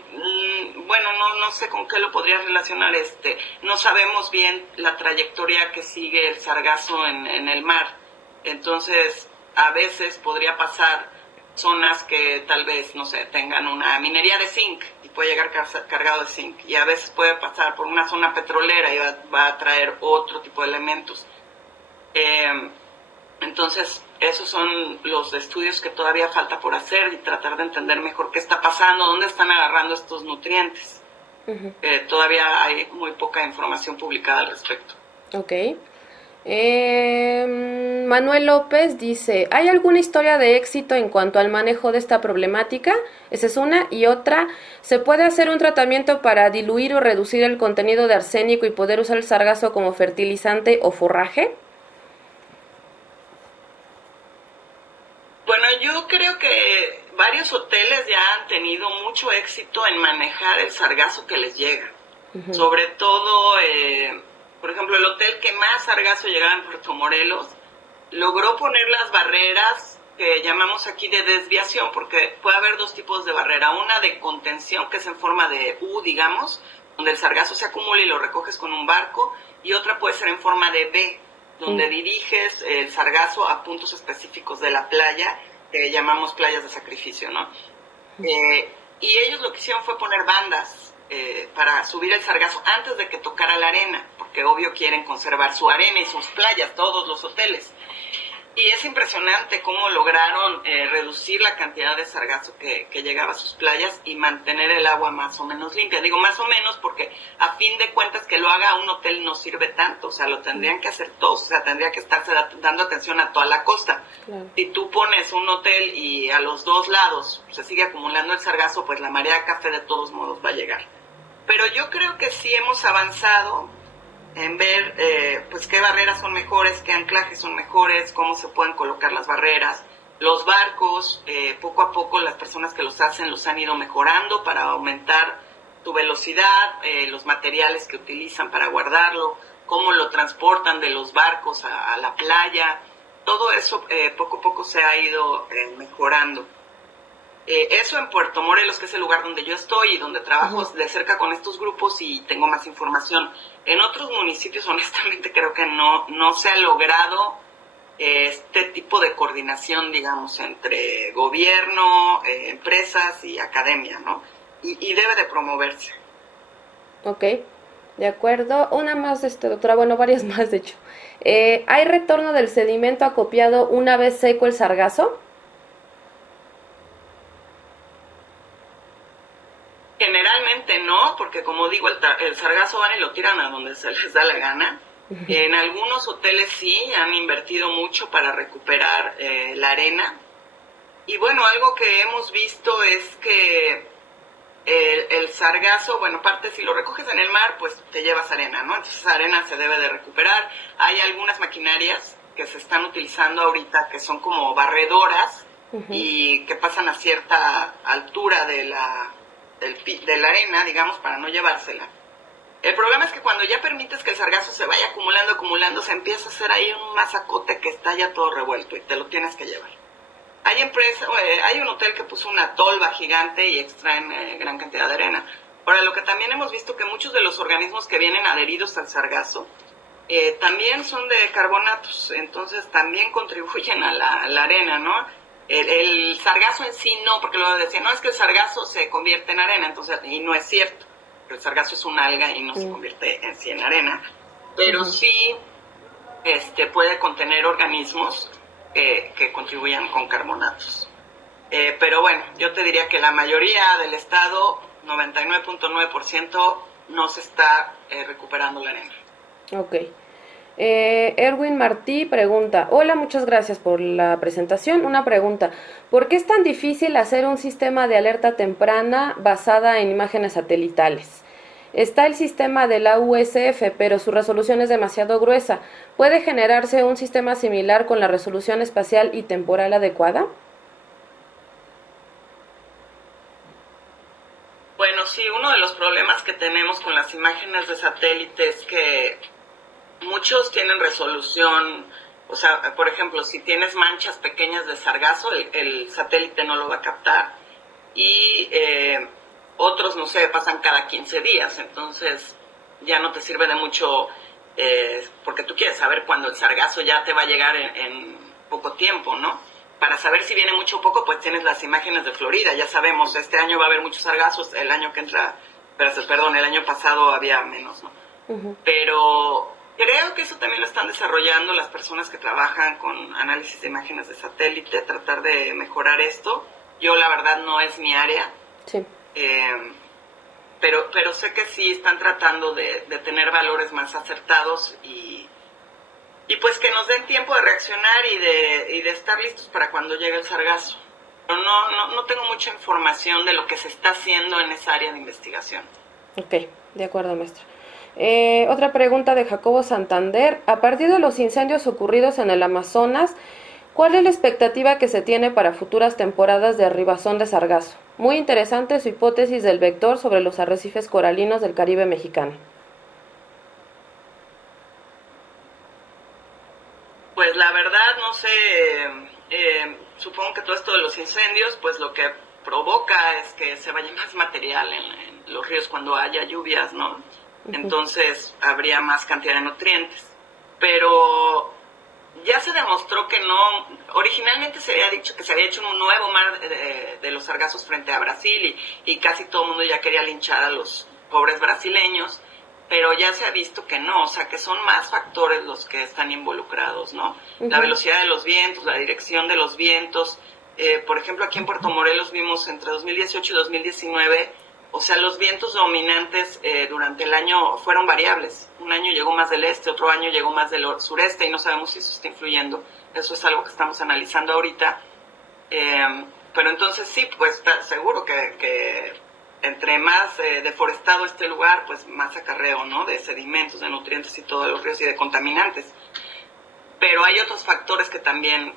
bueno, no sé con qué lo podría relacionar, no sabemos bien la trayectoria que sigue el sargazo en el mar, entonces a veces podría pasar zonas que tal vez, no sé, tengan una minería de zinc y puede llegar cargado de zinc, y a veces puede pasar por una zona petrolera y va a traer otro tipo de elementos. Entonces, esos son los estudios que todavía falta por hacer y tratar de entender mejor qué está pasando, dónde están agarrando estos nutrientes. Uh-huh. Todavía hay muy poca información publicada al respecto. Ok. Manuel López dice, ¿hay alguna historia de éxito en cuanto al manejo de esta problemática? Esa es una. Y otra, ¿se puede hacer un tratamiento para diluir o reducir el contenido de arsénico y poder usar el sargazo como fertilizante o forraje? Bueno, yo creo que varios hoteles ya han tenido mucho éxito en manejar el sargazo que les llega. Uh-huh. Sobre todo, por ejemplo, el hotel que más sargazo llegaba en Puerto Morelos logró poner las barreras que llamamos aquí de desviación, porque puede haber dos tipos de barrera. Una de contención, que es en forma de U, digamos, donde el sargazo se acumula y lo recoges con un barco, y otra puede ser en forma de B, donde diriges el sargazo a puntos específicos de la playa, que llamamos playas de sacrificio, ¿no? Y ellos lo que hicieron fue poner bandas para subir el sargazo antes de que tocara la arena, porque obvio quieren conservar su arena y sus playas, todos los hoteles. Y es impresionante cómo lograron reducir la cantidad de sargazo que llegaba a sus playas y mantener el agua más o menos limpia. Digo más o menos porque a fin de cuentas que lo haga un hotel no sirve tanto, o sea, lo tendrían que hacer todos, o sea, tendría que estarse dando atención a toda la costa. Claro. Si tú pones un hotel y a los dos lados se sigue acumulando el sargazo, pues la marea café de todos modos va a llegar. Pero yo creo que sí hemos avanzado en ver pues qué barreras son mejores, qué anclajes son mejores, cómo se pueden colocar las barreras. Los barcos, poco a poco las personas que los hacen los han ido mejorando para aumentar su velocidad, los materiales que utilizan para guardarlo, cómo lo transportan de los barcos a la playa. Todo eso poco a poco se ha ido mejorando. Eso en Puerto Morelos, que es el lugar donde yo estoy y donde trabajo de cerca con estos grupos y tengo más información. En otros municipios, honestamente, creo que no se ha logrado este tipo de coordinación, digamos, entre gobierno, empresas y academia, ¿no? Y debe de promoverse. Ok, de acuerdo. Una más, doctora, bueno, varias más, de hecho. ¿Hay retorno del sedimento acopiado una vez seco el sargazo? Generalmente no, porque como digo, el sargazo van y lo tiran a donde se les da la gana. En algunos hoteles sí han invertido mucho para recuperar la arena. Y bueno, algo que hemos visto es que el sargazo, bueno, aparte si lo recoges en el mar, pues te llevas arena, ¿no? Entonces esa arena se debe de recuperar. Hay algunas maquinarias que se están utilizando ahorita que son como barredoras y que pasan a cierta altura de la arena, digamos, para no llevársela. El problema es que cuando ya permites que el sargazo se vaya acumulando, se empieza a hacer ahí un mazacote que está ya todo revuelto y te lo tienes que llevar. Hay un hotel que puso una tolva gigante y extraen gran cantidad de arena. Ahora, lo que también hemos visto que muchos de los organismos que vienen adheridos al sargazo también son de carbonatos, entonces también contribuyen a la arena, ¿no? El sargazo en sí no, porque luego decían, no, es que el sargazo se convierte en arena, entonces, y no es cierto. El sargazo es un alga y no se convierte en sí en arena, pero sí puede contener organismos que contribuyan con carbonatos. Pero bueno, yo te diría que la mayoría del estado, 99.9%, no se está recuperando la arena. Ok. Erwin Martí pregunta, hola, muchas gracias por la presentación. Una pregunta, ¿por qué es tan difícil hacer un sistema de alerta temprana basada en imágenes satelitales? Está el sistema de la USF, pero su resolución es demasiado gruesa. ¿Puede generarse un sistema similar con la resolución espacial y temporal adecuada? Bueno, sí, uno de los problemas que tenemos con las imágenes de satélite es que muchos tienen resolución, o sea, por ejemplo, si tienes manchas pequeñas de sargazo, el satélite no lo va a captar. Y otros, no sé, pasan cada 15 días, entonces ya no te sirve de mucho, porque tú quieres saber cuándo el sargazo ya te va a llegar en poco tiempo, ¿no? Para saber si viene mucho o poco, pues tienes las imágenes de Florida, ya sabemos, este año va a haber muchos sargazos, el año que entra, el año pasado había menos, ¿no? Pero creo que eso también lo están desarrollando las personas que trabajan con análisis de imágenes de satélite, tratar de mejorar esto. Yo la verdad no es mi área. Sí. Pero sé que sí están tratando de tener valores más acertados y pues que nos den tiempo de reaccionar y de estar listos para cuando llegue el sargazo. Pero no tengo mucha información de lo que se está haciendo en esa área de investigación. Ok, de acuerdo, maestra. Otra pregunta de Jacobo Santander. A partir de los incendios ocurridos en el Amazonas, ¿cuál es la expectativa que se tiene para futuras temporadas de arribazón de sargazo? Muy interesante su hipótesis del vector sobre los arrecifes coralinos del Caribe mexicano. Pues la verdad, no sé, supongo que todo esto de los incendios, pues lo que provoca es que se vaya más material en los ríos cuando haya lluvias, ¿no? Entonces habría más cantidad de nutrientes. Pero ya se demostró que no, originalmente se había dicho que se había hecho un nuevo mar de los sargazos frente a Brasil y casi todo el mundo ya quería linchar a los pobres brasileños, pero ya se ha visto que no, o sea que son más factores los que están involucrados, ¿no? La velocidad de los vientos, la dirección de los vientos, por ejemplo aquí en Puerto Morelos vimos entre 2018 y 2019, o sea los vientos dominantes durante el año fueron variables, un año llegó más del este, otro año llegó más del sureste y no sabemos si eso está influyendo, eso es algo que estamos analizando ahorita, pero entonces sí, pues está seguro que entre más deforestado este lugar, pues más acarreo, ¿no? De sedimentos, de nutrientes y todos los ríos y de contaminantes. Pero hay otros factores que también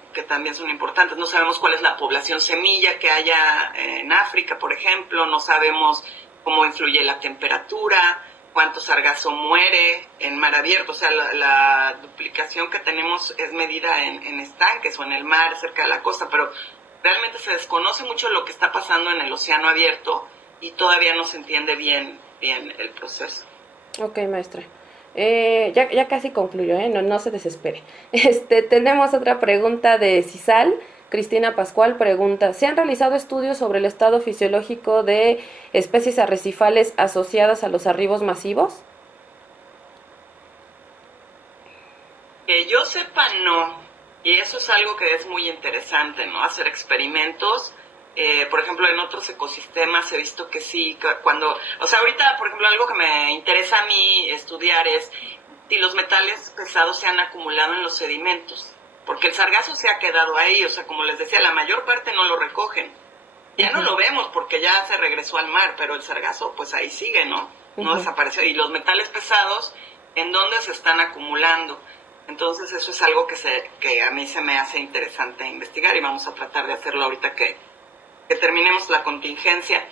son importantes. No sabemos cuál es la población semilla que haya en África, por ejemplo. No sabemos cómo influye la temperatura, cuánto sargazo muere en mar abierto. O sea, la duplicación que tenemos es medida en estanques o en el mar, cerca de la costa, pero realmente se desconoce mucho lo que está pasando en el océano abierto y todavía no se entiende bien el proceso. Ok, maestra. Ya casi concluyo, no se desespere. Tenemos otra pregunta de CISAL. Cristina Pascual pregunta, ¿se han realizado estudios sobre el estado fisiológico de especies arrecifales asociadas a los arribos masivos? Que yo sepa, no. Y eso es algo que es muy interesante, ¿no? Hacer experimentos. Por ejemplo, en otros ecosistemas he visto que sí, cuando, o sea, ahorita, por ejemplo, algo que me interesa a mí estudiar es si los metales pesados se han acumulado en los sedimentos, porque el sargazo se ha quedado ahí, o sea, como les decía, la mayor parte no lo recogen. Ya no lo vemos porque ya se regresó al mar, pero el sargazo, pues ahí sigue, ¿no? No desapareció. Y los metales pesados, ¿en dónde se están acumulando? Entonces, eso es algo que a mí se me hace interesante investigar y vamos a tratar de hacerlo ahorita que terminemos la contingencia.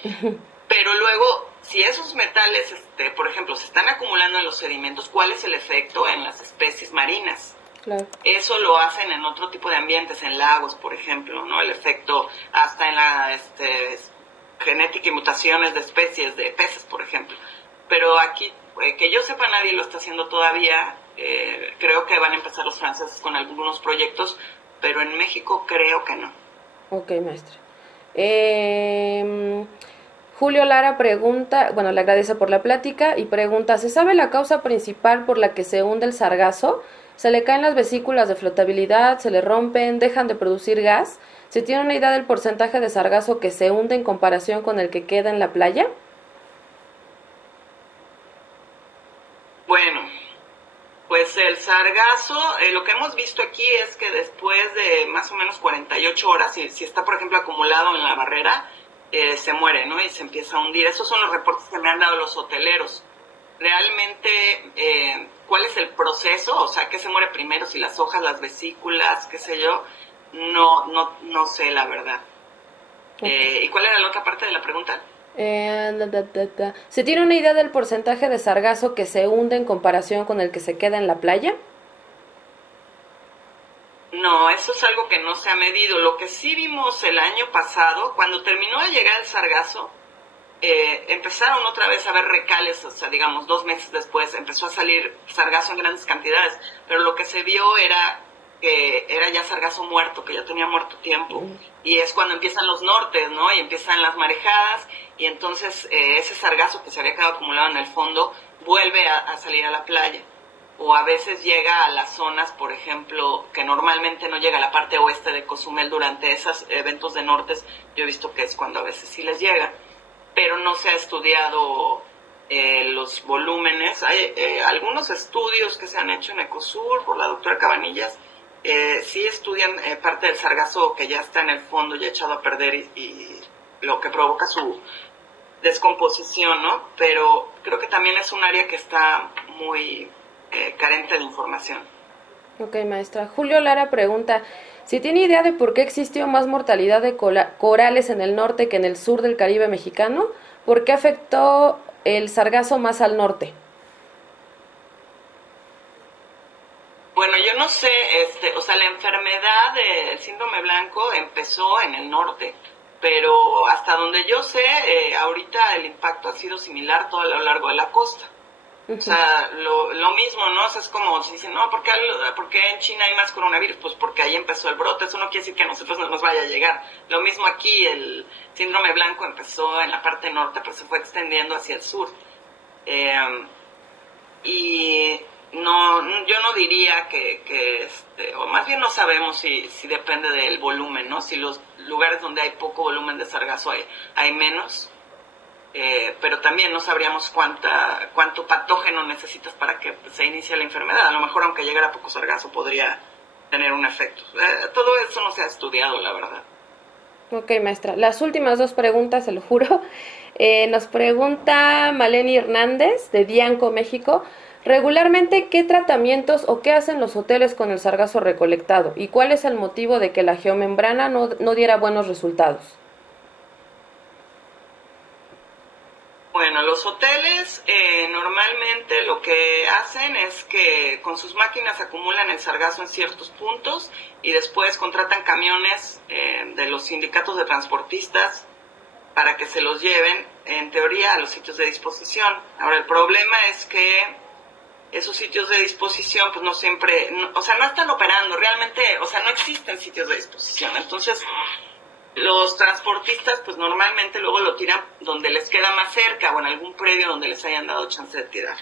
Pero luego, si esos metales, por ejemplo, se están acumulando en los sedimentos, ¿cuál es el efecto en las especies marinas? Claro. Eso lo hacen en otro tipo de ambientes, en lagos, por ejemplo, ¿no? El efecto hasta en la genética y mutaciones de especies de peces, por ejemplo. Pero aquí, que yo sepa, nadie lo está haciendo todavía. Creo que van a empezar los franceses con algunos proyectos, pero en México creo que no. Ok, maestra. Julio Lara pregunta, bueno, le agradece por la plática y pregunta, ¿se sabe la causa principal por la que se hunde el sargazo? ¿Se le caen las vesículas de flotabilidad, se le rompen, dejan de producir gas? ¿Se tiene una idea del porcentaje de sargazo que se hunde en comparación con el que queda en la playa? Bueno, pues el sargazo, lo que hemos visto aquí es que después de más o menos 48 horas, si está, por ejemplo, acumulado en la barrera, se muere, ¿no? Y se empieza a hundir. Esos son los reportes que me han dado los hoteleros. Realmente, ¿cuál es el proceso? O sea, ¿qué se muere primero? Si las hojas, las vesículas, qué sé yo. No sé, la verdad. Okay. ¿Y cuál era la otra parte de la pregunta? ¿Se tiene una idea del porcentaje de sargazo que se hunde en comparación con el que se queda en la playa? No, eso es algo que no se ha medido. Lo que sí vimos el año pasado, cuando terminó de llegar el sargazo, empezaron otra vez a haber recales, o sea, digamos, 2 meses después empezó a salir sargazo en grandes cantidades, pero lo que se vio era que era ya sargazo muerto, que ya tenía muerto tiempo, y es cuando empiezan los nortes, ¿no? Y empiezan las marejadas, y entonces ese sargazo que se había quedado acumulado en el fondo vuelve a salir a la playa. O a veces llega a las zonas, por ejemplo, que normalmente no llega a la parte oeste de Cozumel durante esos eventos de nortes. Yo he visto que es cuando a veces sí les llega, pero no se ha estudiado los volúmenes. Hay algunos estudios que se han hecho en Ecosur por la doctora Cabanillas, sí estudian parte del sargazo que ya está en el fondo, ya echado a perder y lo que provoca su descomposición, ¿no? Pero creo que también es un área que está muy carente de información. Ok, maestra. Julio Lara pregunta, si tiene idea de por qué existió más mortalidad de corales en el norte que en el sur del Caribe mexicano, ¿por qué afectó el sargazo más al norte? Bueno, yo no sé, o sea, la enfermedad del síndrome blanco empezó en el norte, pero hasta donde yo sé, ahorita el impacto ha sido similar todo a lo largo de la costa. O sea, lo mismo, ¿no? O sea, es como si dicen, no, ¿por qué en China hay más coronavirus? Pues porque ahí empezó el brote. Eso no quiere decir que a nosotros no nos vaya a llegar. Lo mismo aquí, el síndrome blanco empezó en la parte norte, pero se fue extendiendo hacia el sur. Y yo no diría que o más bien no sabemos si depende del volumen, ¿no? Si los lugares donde hay poco volumen de sargazo hay menos. Pero también no sabríamos cuánto patógeno necesitas para que se inicie la enfermedad. A lo mejor aunque llegara poco sargazo podría tener un efecto. Todo eso no se ha estudiado, la verdad. Ok, maestra. Las últimas 2 preguntas, se lo juro. Nos pregunta Maleni Hernández, de Dianco, México. Regularmente, ¿qué tratamientos o qué hacen los hoteles con el sargazo recolectado? ¿Y cuál es el motivo de que la geomembrana no diera buenos resultados? Bueno, los hoteles normalmente lo que hacen es que con sus máquinas acumulan el sargazo en ciertos puntos y después contratan camiones de los sindicatos de transportistas para que se los lleven, en teoría, a los sitios de disposición. Ahora, el problema es que esos sitios de disposición, pues no siempre, no están operando, realmente, no existen sitios de disposición. Entonces, los transportistas pues normalmente luego lo tiran donde les queda más cerca o en algún predio donde les hayan dado chance de tirar.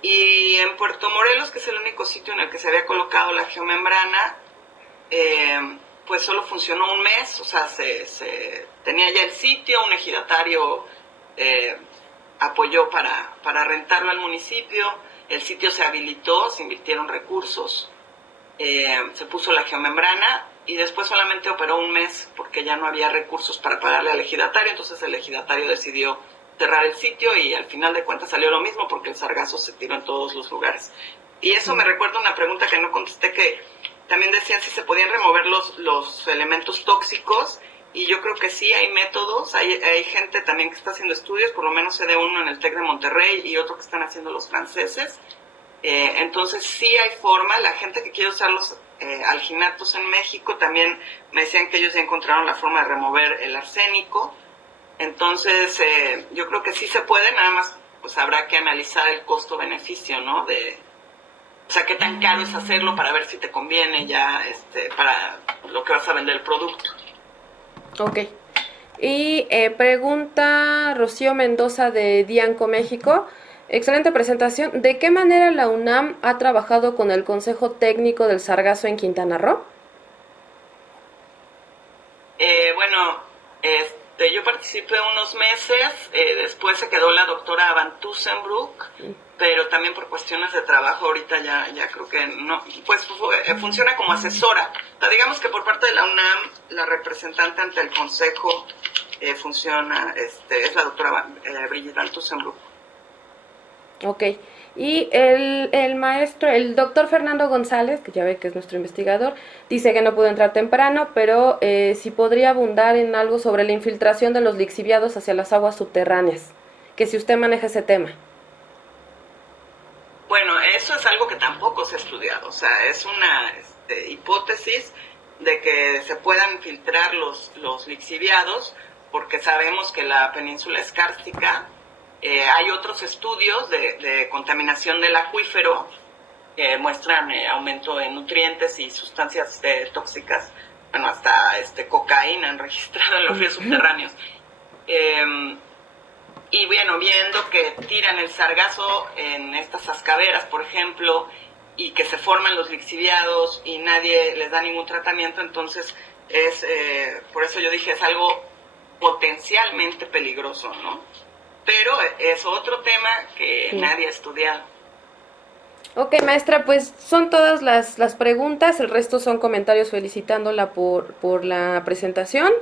Y en Puerto Morelos, que es el único sitio en el que se había colocado la geomembrana, pues solo funcionó un mes, o sea, se tenía ya el sitio, un ejidatario apoyó para rentarlo al municipio, el sitio se habilitó, se invirtieron recursos, se puso la geomembrana, y después solamente operó un mes porque ya no había recursos para pagarle al ejidatario, entonces el ejidatario decidió cerrar el sitio y al final de cuentas salió lo mismo porque el sargazo se tiró en todos los lugares. Y eso me recuerda una pregunta que no contesté, que también decían si se podían remover los elementos tóxicos, y yo creo que sí hay métodos, hay gente también que está haciendo estudios, por lo menos sé de uno en el TEC de Monterrey y otro que están haciendo los franceses. Entonces sí hay forma. La gente que quiere usar los alginatos en México también me decían que ellos ya encontraron la forma de remover el arsénico. Entonces yo creo que sí se puede, nada más pues habrá que analizar el costo-beneficio, ¿no? O sea, qué tan caro es hacerlo para ver si te conviene ya para lo que vas a vender el producto. Ok. Y pregunta Rocío Mendoza de Dianco, México. Excelente presentación. ¿De qué manera la UNAM ha trabajado con el Consejo Técnico del Sargazo en Quintana Roo? Bueno, yo participé unos meses, después se quedó la doctora Van Tussenbroek, pero también por cuestiones de trabajo ahorita ya creo que no, pues funciona como asesora. O sea, digamos que por parte de la UNAM, la representante ante el Consejo funciona, es la doctora Brigitte Van Tussenbroek. Ok. Y el maestro, el doctor Fernando González, que ya ve que es nuestro investigador, dice que no pudo entrar temprano, pero si podría abundar en algo sobre la infiltración de los lixiviados hacia las aguas subterráneas, que si usted maneja ese tema. Bueno, eso es algo que tampoco se ha estudiado, o sea, es una hipótesis de que se puedan filtrar los lixiviados, porque sabemos que la península es kárstica. Hay otros estudios de contaminación del acuífero que muestran aumento de nutrientes y sustancias tóxicas, bueno, hasta cocaína han registrado en los ríos subterráneos. Y bueno, viendo que tiran el sargazo en estas sascaveras, por ejemplo, y que se forman los lixiviados y nadie les da ningún tratamiento, entonces por eso yo dije, es algo potencialmente peligroso, ¿no? Pero es otro tema que sí, nadie ha estudiado. Ok, maestra, pues son todas las preguntas, el resto son comentarios felicitándola por la presentación.